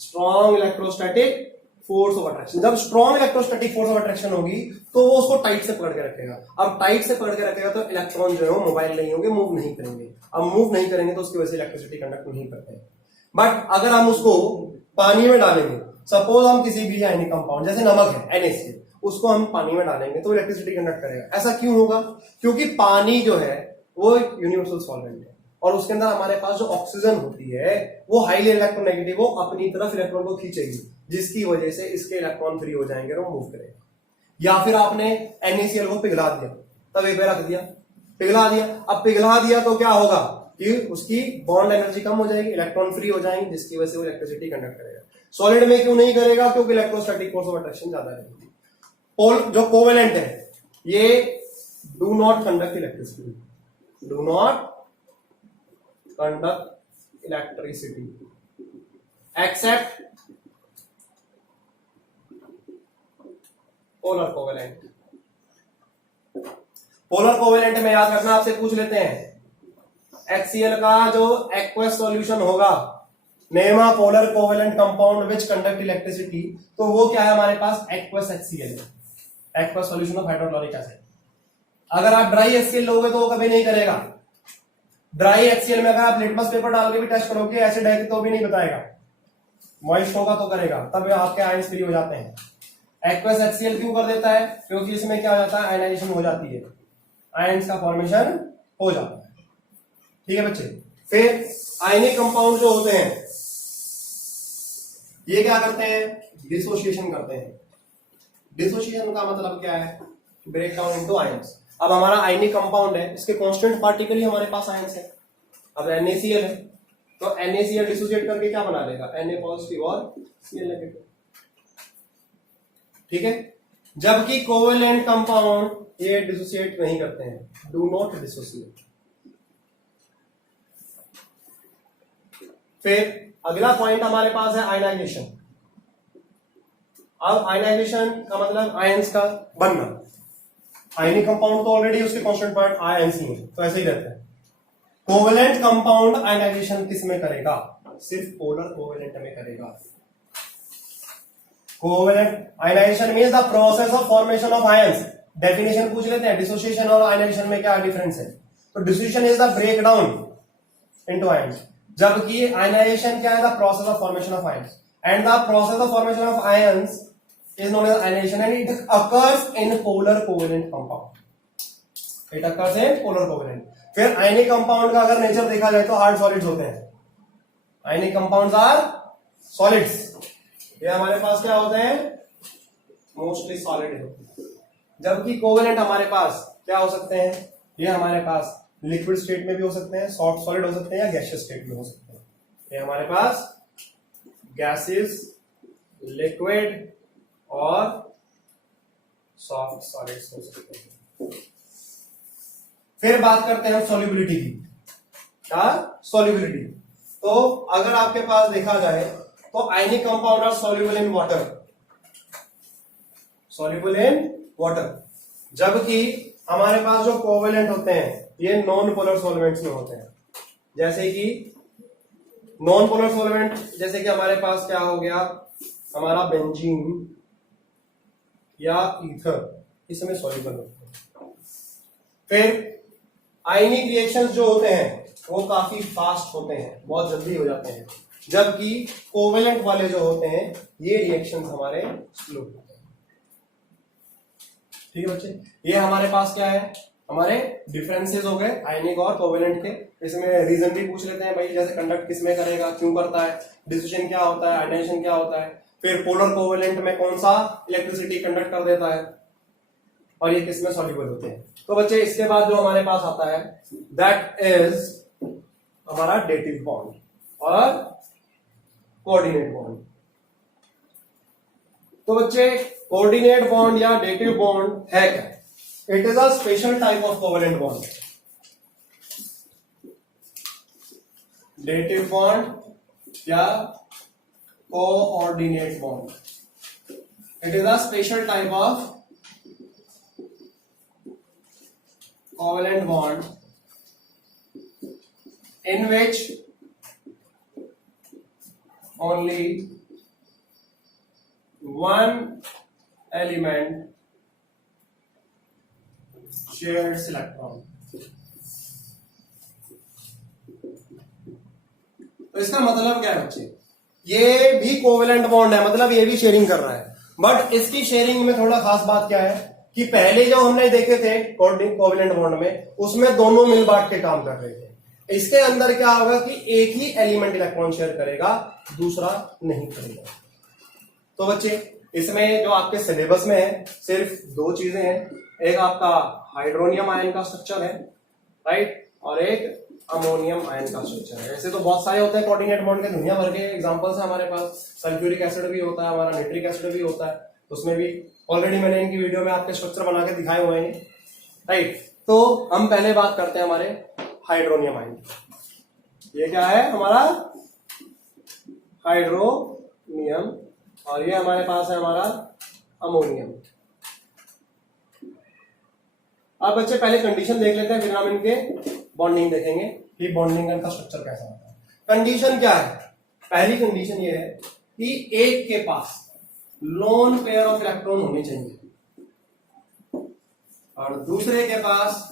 Strong electrostatic force of attraction, जब strong electrostatic force of attraction होगी तो वो उसको टाइट से पकड़ के रखेगा। अब टाइट से पकड़ के रखेगा तो इलेक्ट्रॉन जो है वो मोबाइल नहीं होंगे, मूव नहीं करेंगे। अब मूव नहीं करेंगे तो उसकी वजह से इलेक्ट्रिसिटी कंडक्ट नहीं करते हैं। बट अगर हम उसको पानी में डालेंगे, सपोज हम किसी भी आयनिक कंपाउंड जैसे नमक है NaCl, उसको हम पानी में डालेंगे तो इलेक्ट्रिसिटी कंडक्ट करेगा। ऐसा क्यों होगा? क्योंकि पानी जो है वो यूनिवर्सल सॉल्वेंट है और उसके अंदर हमारे पास जो ऑक्सीजन होती है वो हाईली इलेक्ट्रोनेगेटिव, वो अपनी तरफ इलेक्ट्रॉन को खींचेगी, जिसकी वजह से इसके इलेक्ट्रॉन फ्री हो जाएंगे और मूव करेगा। या फिर आपने NaCl को पिघला दिया, तब एक रख दिया, पिघला दिया। अब पिघला दिया तो क्या होगा कि उसकी बॉन्ड एनर्जी कम हो जाएगी, इलेक्ट्रॉन फ्री हो जाएंगे, जिसकी वजह से वो इलेक्ट्रिसिटी कंडक्ट करेगा। सॉलिड में क्यों नहीं करेगा? क्योंकि इलेक्ट्रोस्टैटिक फोर्स ऑफ अट्रैक्शन ज्यादा रहेगी। जो कोवेलेंट है ये do not conduct electricity, do not conduct electricity except polar covalent. Polar covalent में याद रखना, आपसे पूछ लेते हैं HCl का जो एक्वस सॉल्यूशन होगा, name a polar covalent compound which conduct electricity, तो वो क्या है हमारे पास? Aqueous HCl, aqueous solution of hydrochloric acid. अगर आप ड्राई HCl लोगे तो वो कभी नहीं करेगा। ड्राई HCl में अगर आप लिटमस पेपर डाल के भी टेस्ट करोगे एसिड है तो भी नहीं बताएगा, मॉइस्ट होगा तो करेगा, तब आपके आयंस फ्री हो जाते हैं। एक्वस HCl क्यों कर देता है? क्योंकि इसमें क्या हो जाता है, आयनाइजेशन हो जाती है, आयंस का फॉर्मेशन हो जाता है। ठीक है बच्चे। फिर आयनिक कंपाउंड जो होते हैं ये क्या करते हैं? डिसोसिएशन करते हैं। डिसोसिएशन का मतलब क्या है? Break down into ions. अब हमारा आयनिक कंपाउंड है, इसके कांस्टेंट पार्टिकल ही हमारे पास आयंस है। अब NaCl है तो NaCl डिसोसिएट करके क्या बना लेगा? Na पॉजिटिव और Cl नेगेटिव। ठीक है। जबकि कोवेलेंट कंपाउंड ये डिसोसिएट नहीं करते हैं, डू नॉट डिसोसिएट। फिर अगला पॉइंट हमारे पास है आयनाइजेशन। अब आयनाइजेशन का मतलब आयंस का बनना। आयनिक कंपाउंड तो ऑलरेडी उसके कांस्टेंट पार्ट आयंस ही है, तो ऐसे ही रहता है। कोवेलेंट कंपाउंड आयनाइजेशन किस में करेगा? सिर्फ पोलर कोवेलेंट में करेगा। Covalent ionization means the process of formation of ions. Definition पूछ लेते हैं, डिसोसिएशन और आयनाइजेशन में क्या डिफरेंस है? तो dissociation is the break down into ions, जबकि आयनाइजेशन क्या है? The process of formation of ions, and the process of formation of ions is known as ionization and it occurs in polar covalent compound. It occurs in polar covalent. फिर ionic compound का अगर nature देखा जाए तो hard solids होते हैं। Ionic compounds are solids. ये हमारे पास क्या होते हैं? मोस्टली सॉलिड होते हैं। जबकि कोवेलेंट हमारे पास क्या हो सकते हैं? ये हमारे पास लिक्विड स्टेट में भी हो सकते हैं, सॉफ्ट सॉलिड हो सकते हैं या गैसियस स्टेट में हो सकते हैं। ये हमारे पास गैसेस, लिक्विड और सॉफ्ट सॉलिड्स हो सकते हैं। फिर बात करते हैं सॉल्युबिलिटी की। क्या? सॉल्युबिलिटी। तो अगर आपके पास देखा जाए तो ionic compound are soluble in water, soluble in water, जबकि हमारे पास जो कोवेलेंट होते हैं ये नॉन पोलर सॉल्वेंट्स में होते हैं। जैसे कि नॉन पोलर सॉल्वेंट, जैसे कि हमारे पास क्या हो गया? हमारा बेंजीन या ईथर इसमें सॉल्युबल होते हैं। फिर आयनिक रिएक्शंस जो होते हैं वो काफी फास्ट होते हैं, बहुत जल्दी हो जाते हैं, जबकि कोवेलेंट वाले जो होते हैं ये रिएक्शंस हमारे स्लो होते हैं। ठीक है बच्चे, ये हमारे पास क्या है, हमारे डिफरेंसेस हो गए आयनिक और कोवेलेंट के। इसमें रीजन भी पूछ लेते हैं भाई, जैसे कंडक्ट किसमें करेगा, क्यों करता है, डिस्यूशन क्या होता है, आयनाइजेशन क्या होता है, फिर पोलर कोवेलेंट में कौन सा इलेक्ट्रिसिटी कंडक्ट कर देता है, और ये किसमें सॉल्युबल होते हैं। तो बच्चे इसके बाद जो हमारे पास आता है दैट इज हमारा डेटिव बॉन्ड और कोऑर्डिनेट बॉन्ड। तो बच्चे कोऑर्डिनेट बॉन्ड या डेटिव बॉन्ड है क्या? It is a special type of covalent bond. Dative bond या coordinate bond, it is a special type of covalent bond in which only one element shares electron। तो इसका मतलब क्या है बच्चे, ये भी कोवेलेंट बॉन्ड है, मतलब ये भी शेयरिंग कर रहा है, बट इसकी शेयरिंग में थोड़ा खास बात क्या है कि पहले जो हमने देखे थे कोवेलेंट बॉन्ड में, उसमें दोनों मिल बांट के काम कर रहे थे। इसके अंदर क्या होगा कि एक ही एलिमेंट इलेक्ट्रॉन शेयर करेगा, दूसरा नहीं करेगा। तो बच्चे इसमें जो आपके सिलेबस में है सिर्फ दो चीजें हैं, एक आपका हाइड्रोनियम आयन का स्ट्रक्चर है, राइट, और एक अमोनियम आयन का स्ट्रक्चर है। ऐसे तो बहुत सारे होते हैं कोऑर्डिनेट बॉन्ड के, दुनिया भर के एग्जांपल्स है हमारे पास। सल्फ्यूरिक एसिड भी होता है हमारा, नाइट्रिक एसिड भी होता है, उसमें भी ऑलरेडी मैंने इनकी वीडियो में आपके स्ट्रक्चर बना के दिखाए हुए हैं, राइट। तो हम पहले बात करते हैं हमारे हाइड्रोनियम आयन। ये क्या है हमारा हाइड्रोनियम, और ये हमारे पास है हमारा अमोनियम। अब बच्चे पहले कंडीशन देख लेते हैं, फिर हम इनके बॉन्डिंग देखेंगे कि बॉन्डिंग का स्ट्रक्चर कैसा होता है। कंडीशन क्या है? पहली कंडीशन ये है कि एक के पास लोन पेयर ऑफ इलेक्ट्रॉन होने चाहिए और दूसरे के पास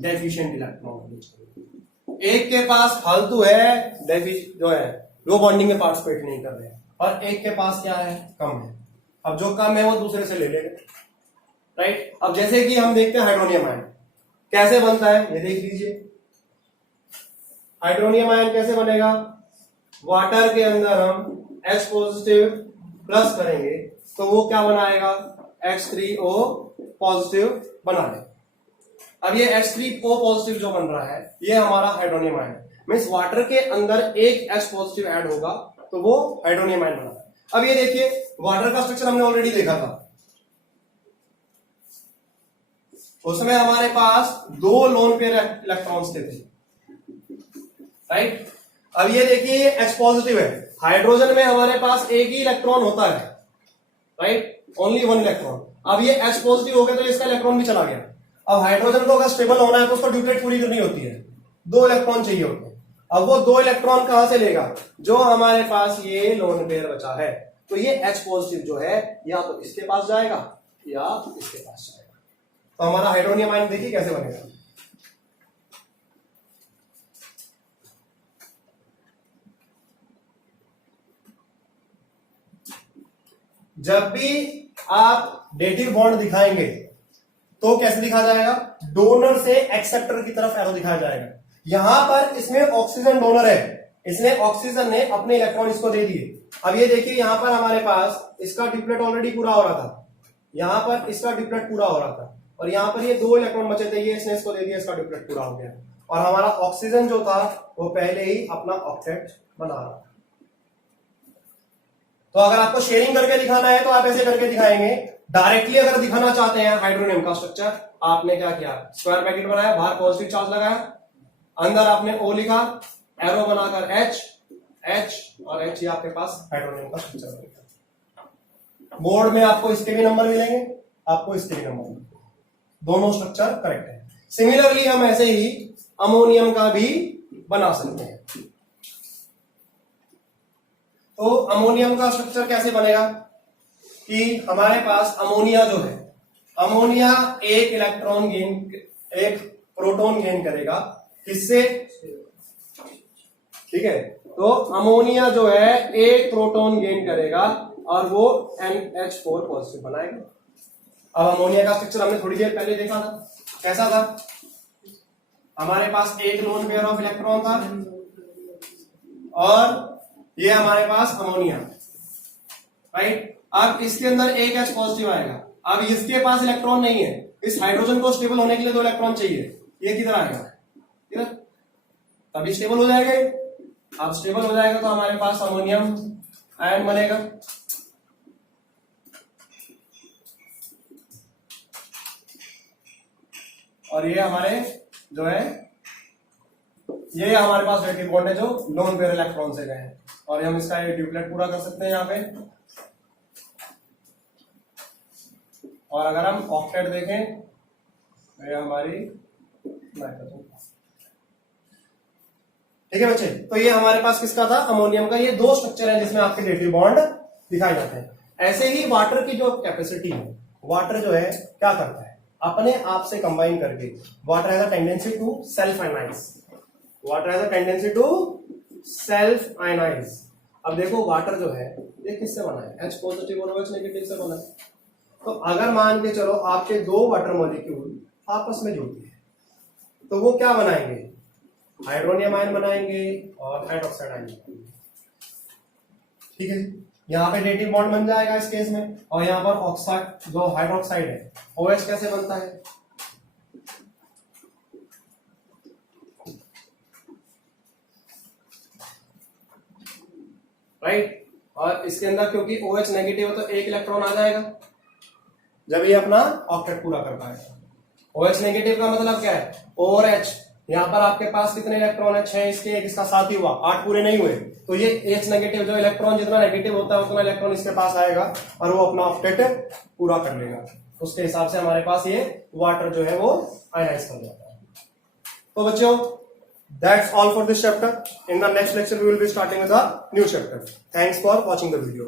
डेफिशिएंट इलेक्ट्रॉन होने चाहिए। एक के पास फालतू है, जो है वो बॉन्डिंग में पार्टिसिपेट नहीं कर रहे हैं, और एक के पास क्या है, कम है। अब जो कम है वो दूसरे से ले लेंगे, राइट। अब जैसे कि हम देखते हैं हाइड्रोनियम आयन कैसे बनता है, ये देख लीजिए। हाइड्रोनियम आयन कैसे बनेगा, वाटर के अंदर हम H पॉजिटिव प्लस करेंगे तो वो क्या बनाएगा, H3O पॉजिटिव बना ले। अब ये H3O पॉजिटिव जो बन रहा है ये हमारा हाइड्रोनियम आयन है, मीन्स वाटर के अंदर एक H पॉजिटिव ऐड होगा तो वो हाइड्रोनियम आयन बना है। अब ये देखिए वाटर का स्ट्रक्चर हमने ऑलरेडी देखा था, उसमें हमारे पास दो लोन पेयर इलेक्ट्रॉन्स थे, राइट। अब ये देखिए H पॉजिटिव है, हाइड्रोजन में हमारे पास एक ही इलेक्ट्रॉन होता है, राइट, ओनली वन इलेक्ट्रॉन। अब ये H पॉजिटिव हो गया तो इसका इलेक्ट्रॉन भी चला गया। अब हाइड्रोजन को अगर स्टेबल होना है तो उसको ड्यूप्लेट पूरी करनी होती है, दो इलेक्ट्रॉन चाहिए होते हैं। अब वो दो इलेक्ट्रॉन कहां से लेगा, जो हमारे पास ये लोन पेयर बचा है, तो ये H पॉजिटिव जो है या तो इसके पास जाएगा या इसके पास जाएगा। तो हमारा हाइड्रोनियम आयन देखिए कैसे बनेगा। जब भी आप डेटिव बॉन्ड दिखाएंगे तो कैसे दिखा जाएगा, डोनर से एक्सेप्टर की तरफ एरो दिखाया जाएगा। यहां पर इसमें ऑक्सीजन डोनर है, इसने ऑक्सीजन ने अपने इलेक्ट्रॉन इसको दे दिए। अब ये देखिए यहां पर हमारे पास इसका डिप्लेट ऑलरेडी पूरा हो रहा था, यहां पर इसका डिप्लेट पूरा हो रहा था, और यहां पर ये दो इलेक्ट्रॉन बचे थे, ये इसने इसको दे दिया, इसका डिप्लेट पूरा हो गया, और हमारा ऑक्सीजन जो था वो पहले ही अपना ऑक्टेट बना रहा था। तो अगर आपको शेयरिंग करके दिखाना है तो आप ऐसे करके दिखाएंगे। डायरेक्टली अगर दिखाना चाहते हैं हाइड्रोनियम का स्ट्रक्चर, आपने क्या किया, स्क्वायर ब्रैकेट बनाया, बाहर पॉजिटिव चार्ज लगाया, अंदर आपने O लिखा, एरो बनाकर H और H, ये आपके पास हाइड्रोनियम का स्ट्रक्चर बनेगा। बोर्ड में आपको इसके भी नंबर मिलेंगे, आपको इसके भी नंबर मिलेंगे, दोनों स्ट्रक्चर करेक्ट है। सिमिलरली हम ऐसे ही अमोनियम का भी बना सकते हैं। तो अमोनियम का स्ट्रक्चर कैसे बनेगा कि हमारे पास अमोनिया जो है, अमोनिया एक प्रोटॉन गेन करेगा, किससे? ठीक है, तो अमोनिया जो है एक प्रोटॉन गेन करेगा और वो NH4 पॉजिटिव बनाएगा। अब अमोनिया का स्ट्रक्चर हमने थोड़ी देर पहले देखा था, कैसा था? हमारे पास एक लोन पेयर ऑफ इलेक्ट्रॉन था और ये हमारे पास अमोनिया, राइट। अब इसके अंदर एक H पॉजिटिव आएगा। अब इसके पास इलेक्ट्रॉन नहीं है, इस हाइड्रोजन को स्टेबल होने के लिए 2 इलेक्ट्रॉन चाहिए, ये किधर आएगा? इधर, तभी स्टेबल हो जाएगा। अब स्टेबल हो जाएगा तो हमारे पास अमोनियम आयन बनेगा। और ये हमारे जो है, ये हमारे पास वेटिव बॉन्ड है जो लोन पेयर इलेक्ट्रॉन से गए हैं, और हम इसका ये ड्यूप्लेट पूरा कर सकते हैं यहाँ पे। और अगर हम ऑक्टेट देखें तो ये हमारी नाइट्रोजन। ठीक है बच्चे, तो ये हमारे पास किसका था? अमोनियम का। ये 2 स्ट्रक्चर है जिसमें आपके डेटिव बॉन्ड दिखाए जाते हैं। ऐसे ही वाटर की जो कैपेसिटी है, वाटर जो है क्या करता है, अपने आप से कंबाइन करके, water has a tendency to self ionize, water has a tendency to self ionize. अब देखो वाटर जो है ये किससे बना है? H पॉजिटिव और OH नेगेटिव से बना है। तो अगर मान के चलो आपके 2 वाटर मॉलिक्यूल आपस में जुड़ते हैं तो वो क्या बनाएंगे? हाइड्रोनियम आयन बनाएंगे और हाइड्रोक्साइड आयन बनाएंगे। ठीक है, यहाँ पे डेटिव बॉन्ड बन जाएगा इस केस में, और यहाँ पर ऑक्साइड जो हाइड्रोक्साइड है OH कैसे बनता है? राइट, और इसके अंदर क्योंकि OH नेगेटिव है तो 1 इलेक्ट्रॉन आ जाएगा जब ये अपना ऑक्टेट पूरा कर पाएगा। OH नेगेटिव का मतलब क्या है? और H, यहाँ पर आपके पास कितने इलेक्ट्रॉन है? 6, इसके एक इसका 7 ही हुआ, 8 पूरे नहीं हुए, तो ये H नेगेटिव जो इलेक्ट्रॉन जितना नेगेटिव होता है उतना इलेक्ट्रॉन इसके पास आएगा और वो अपना ऑक्टेट पूरा कर लेगा। उसके हिसाब से हमारे पास ये वाटर जो है वो आयनाइज कर जाता है। तो बच्चों, that's all for this chapter. In the next lecture we will be starting with a new chapter. Thanks for watching the video.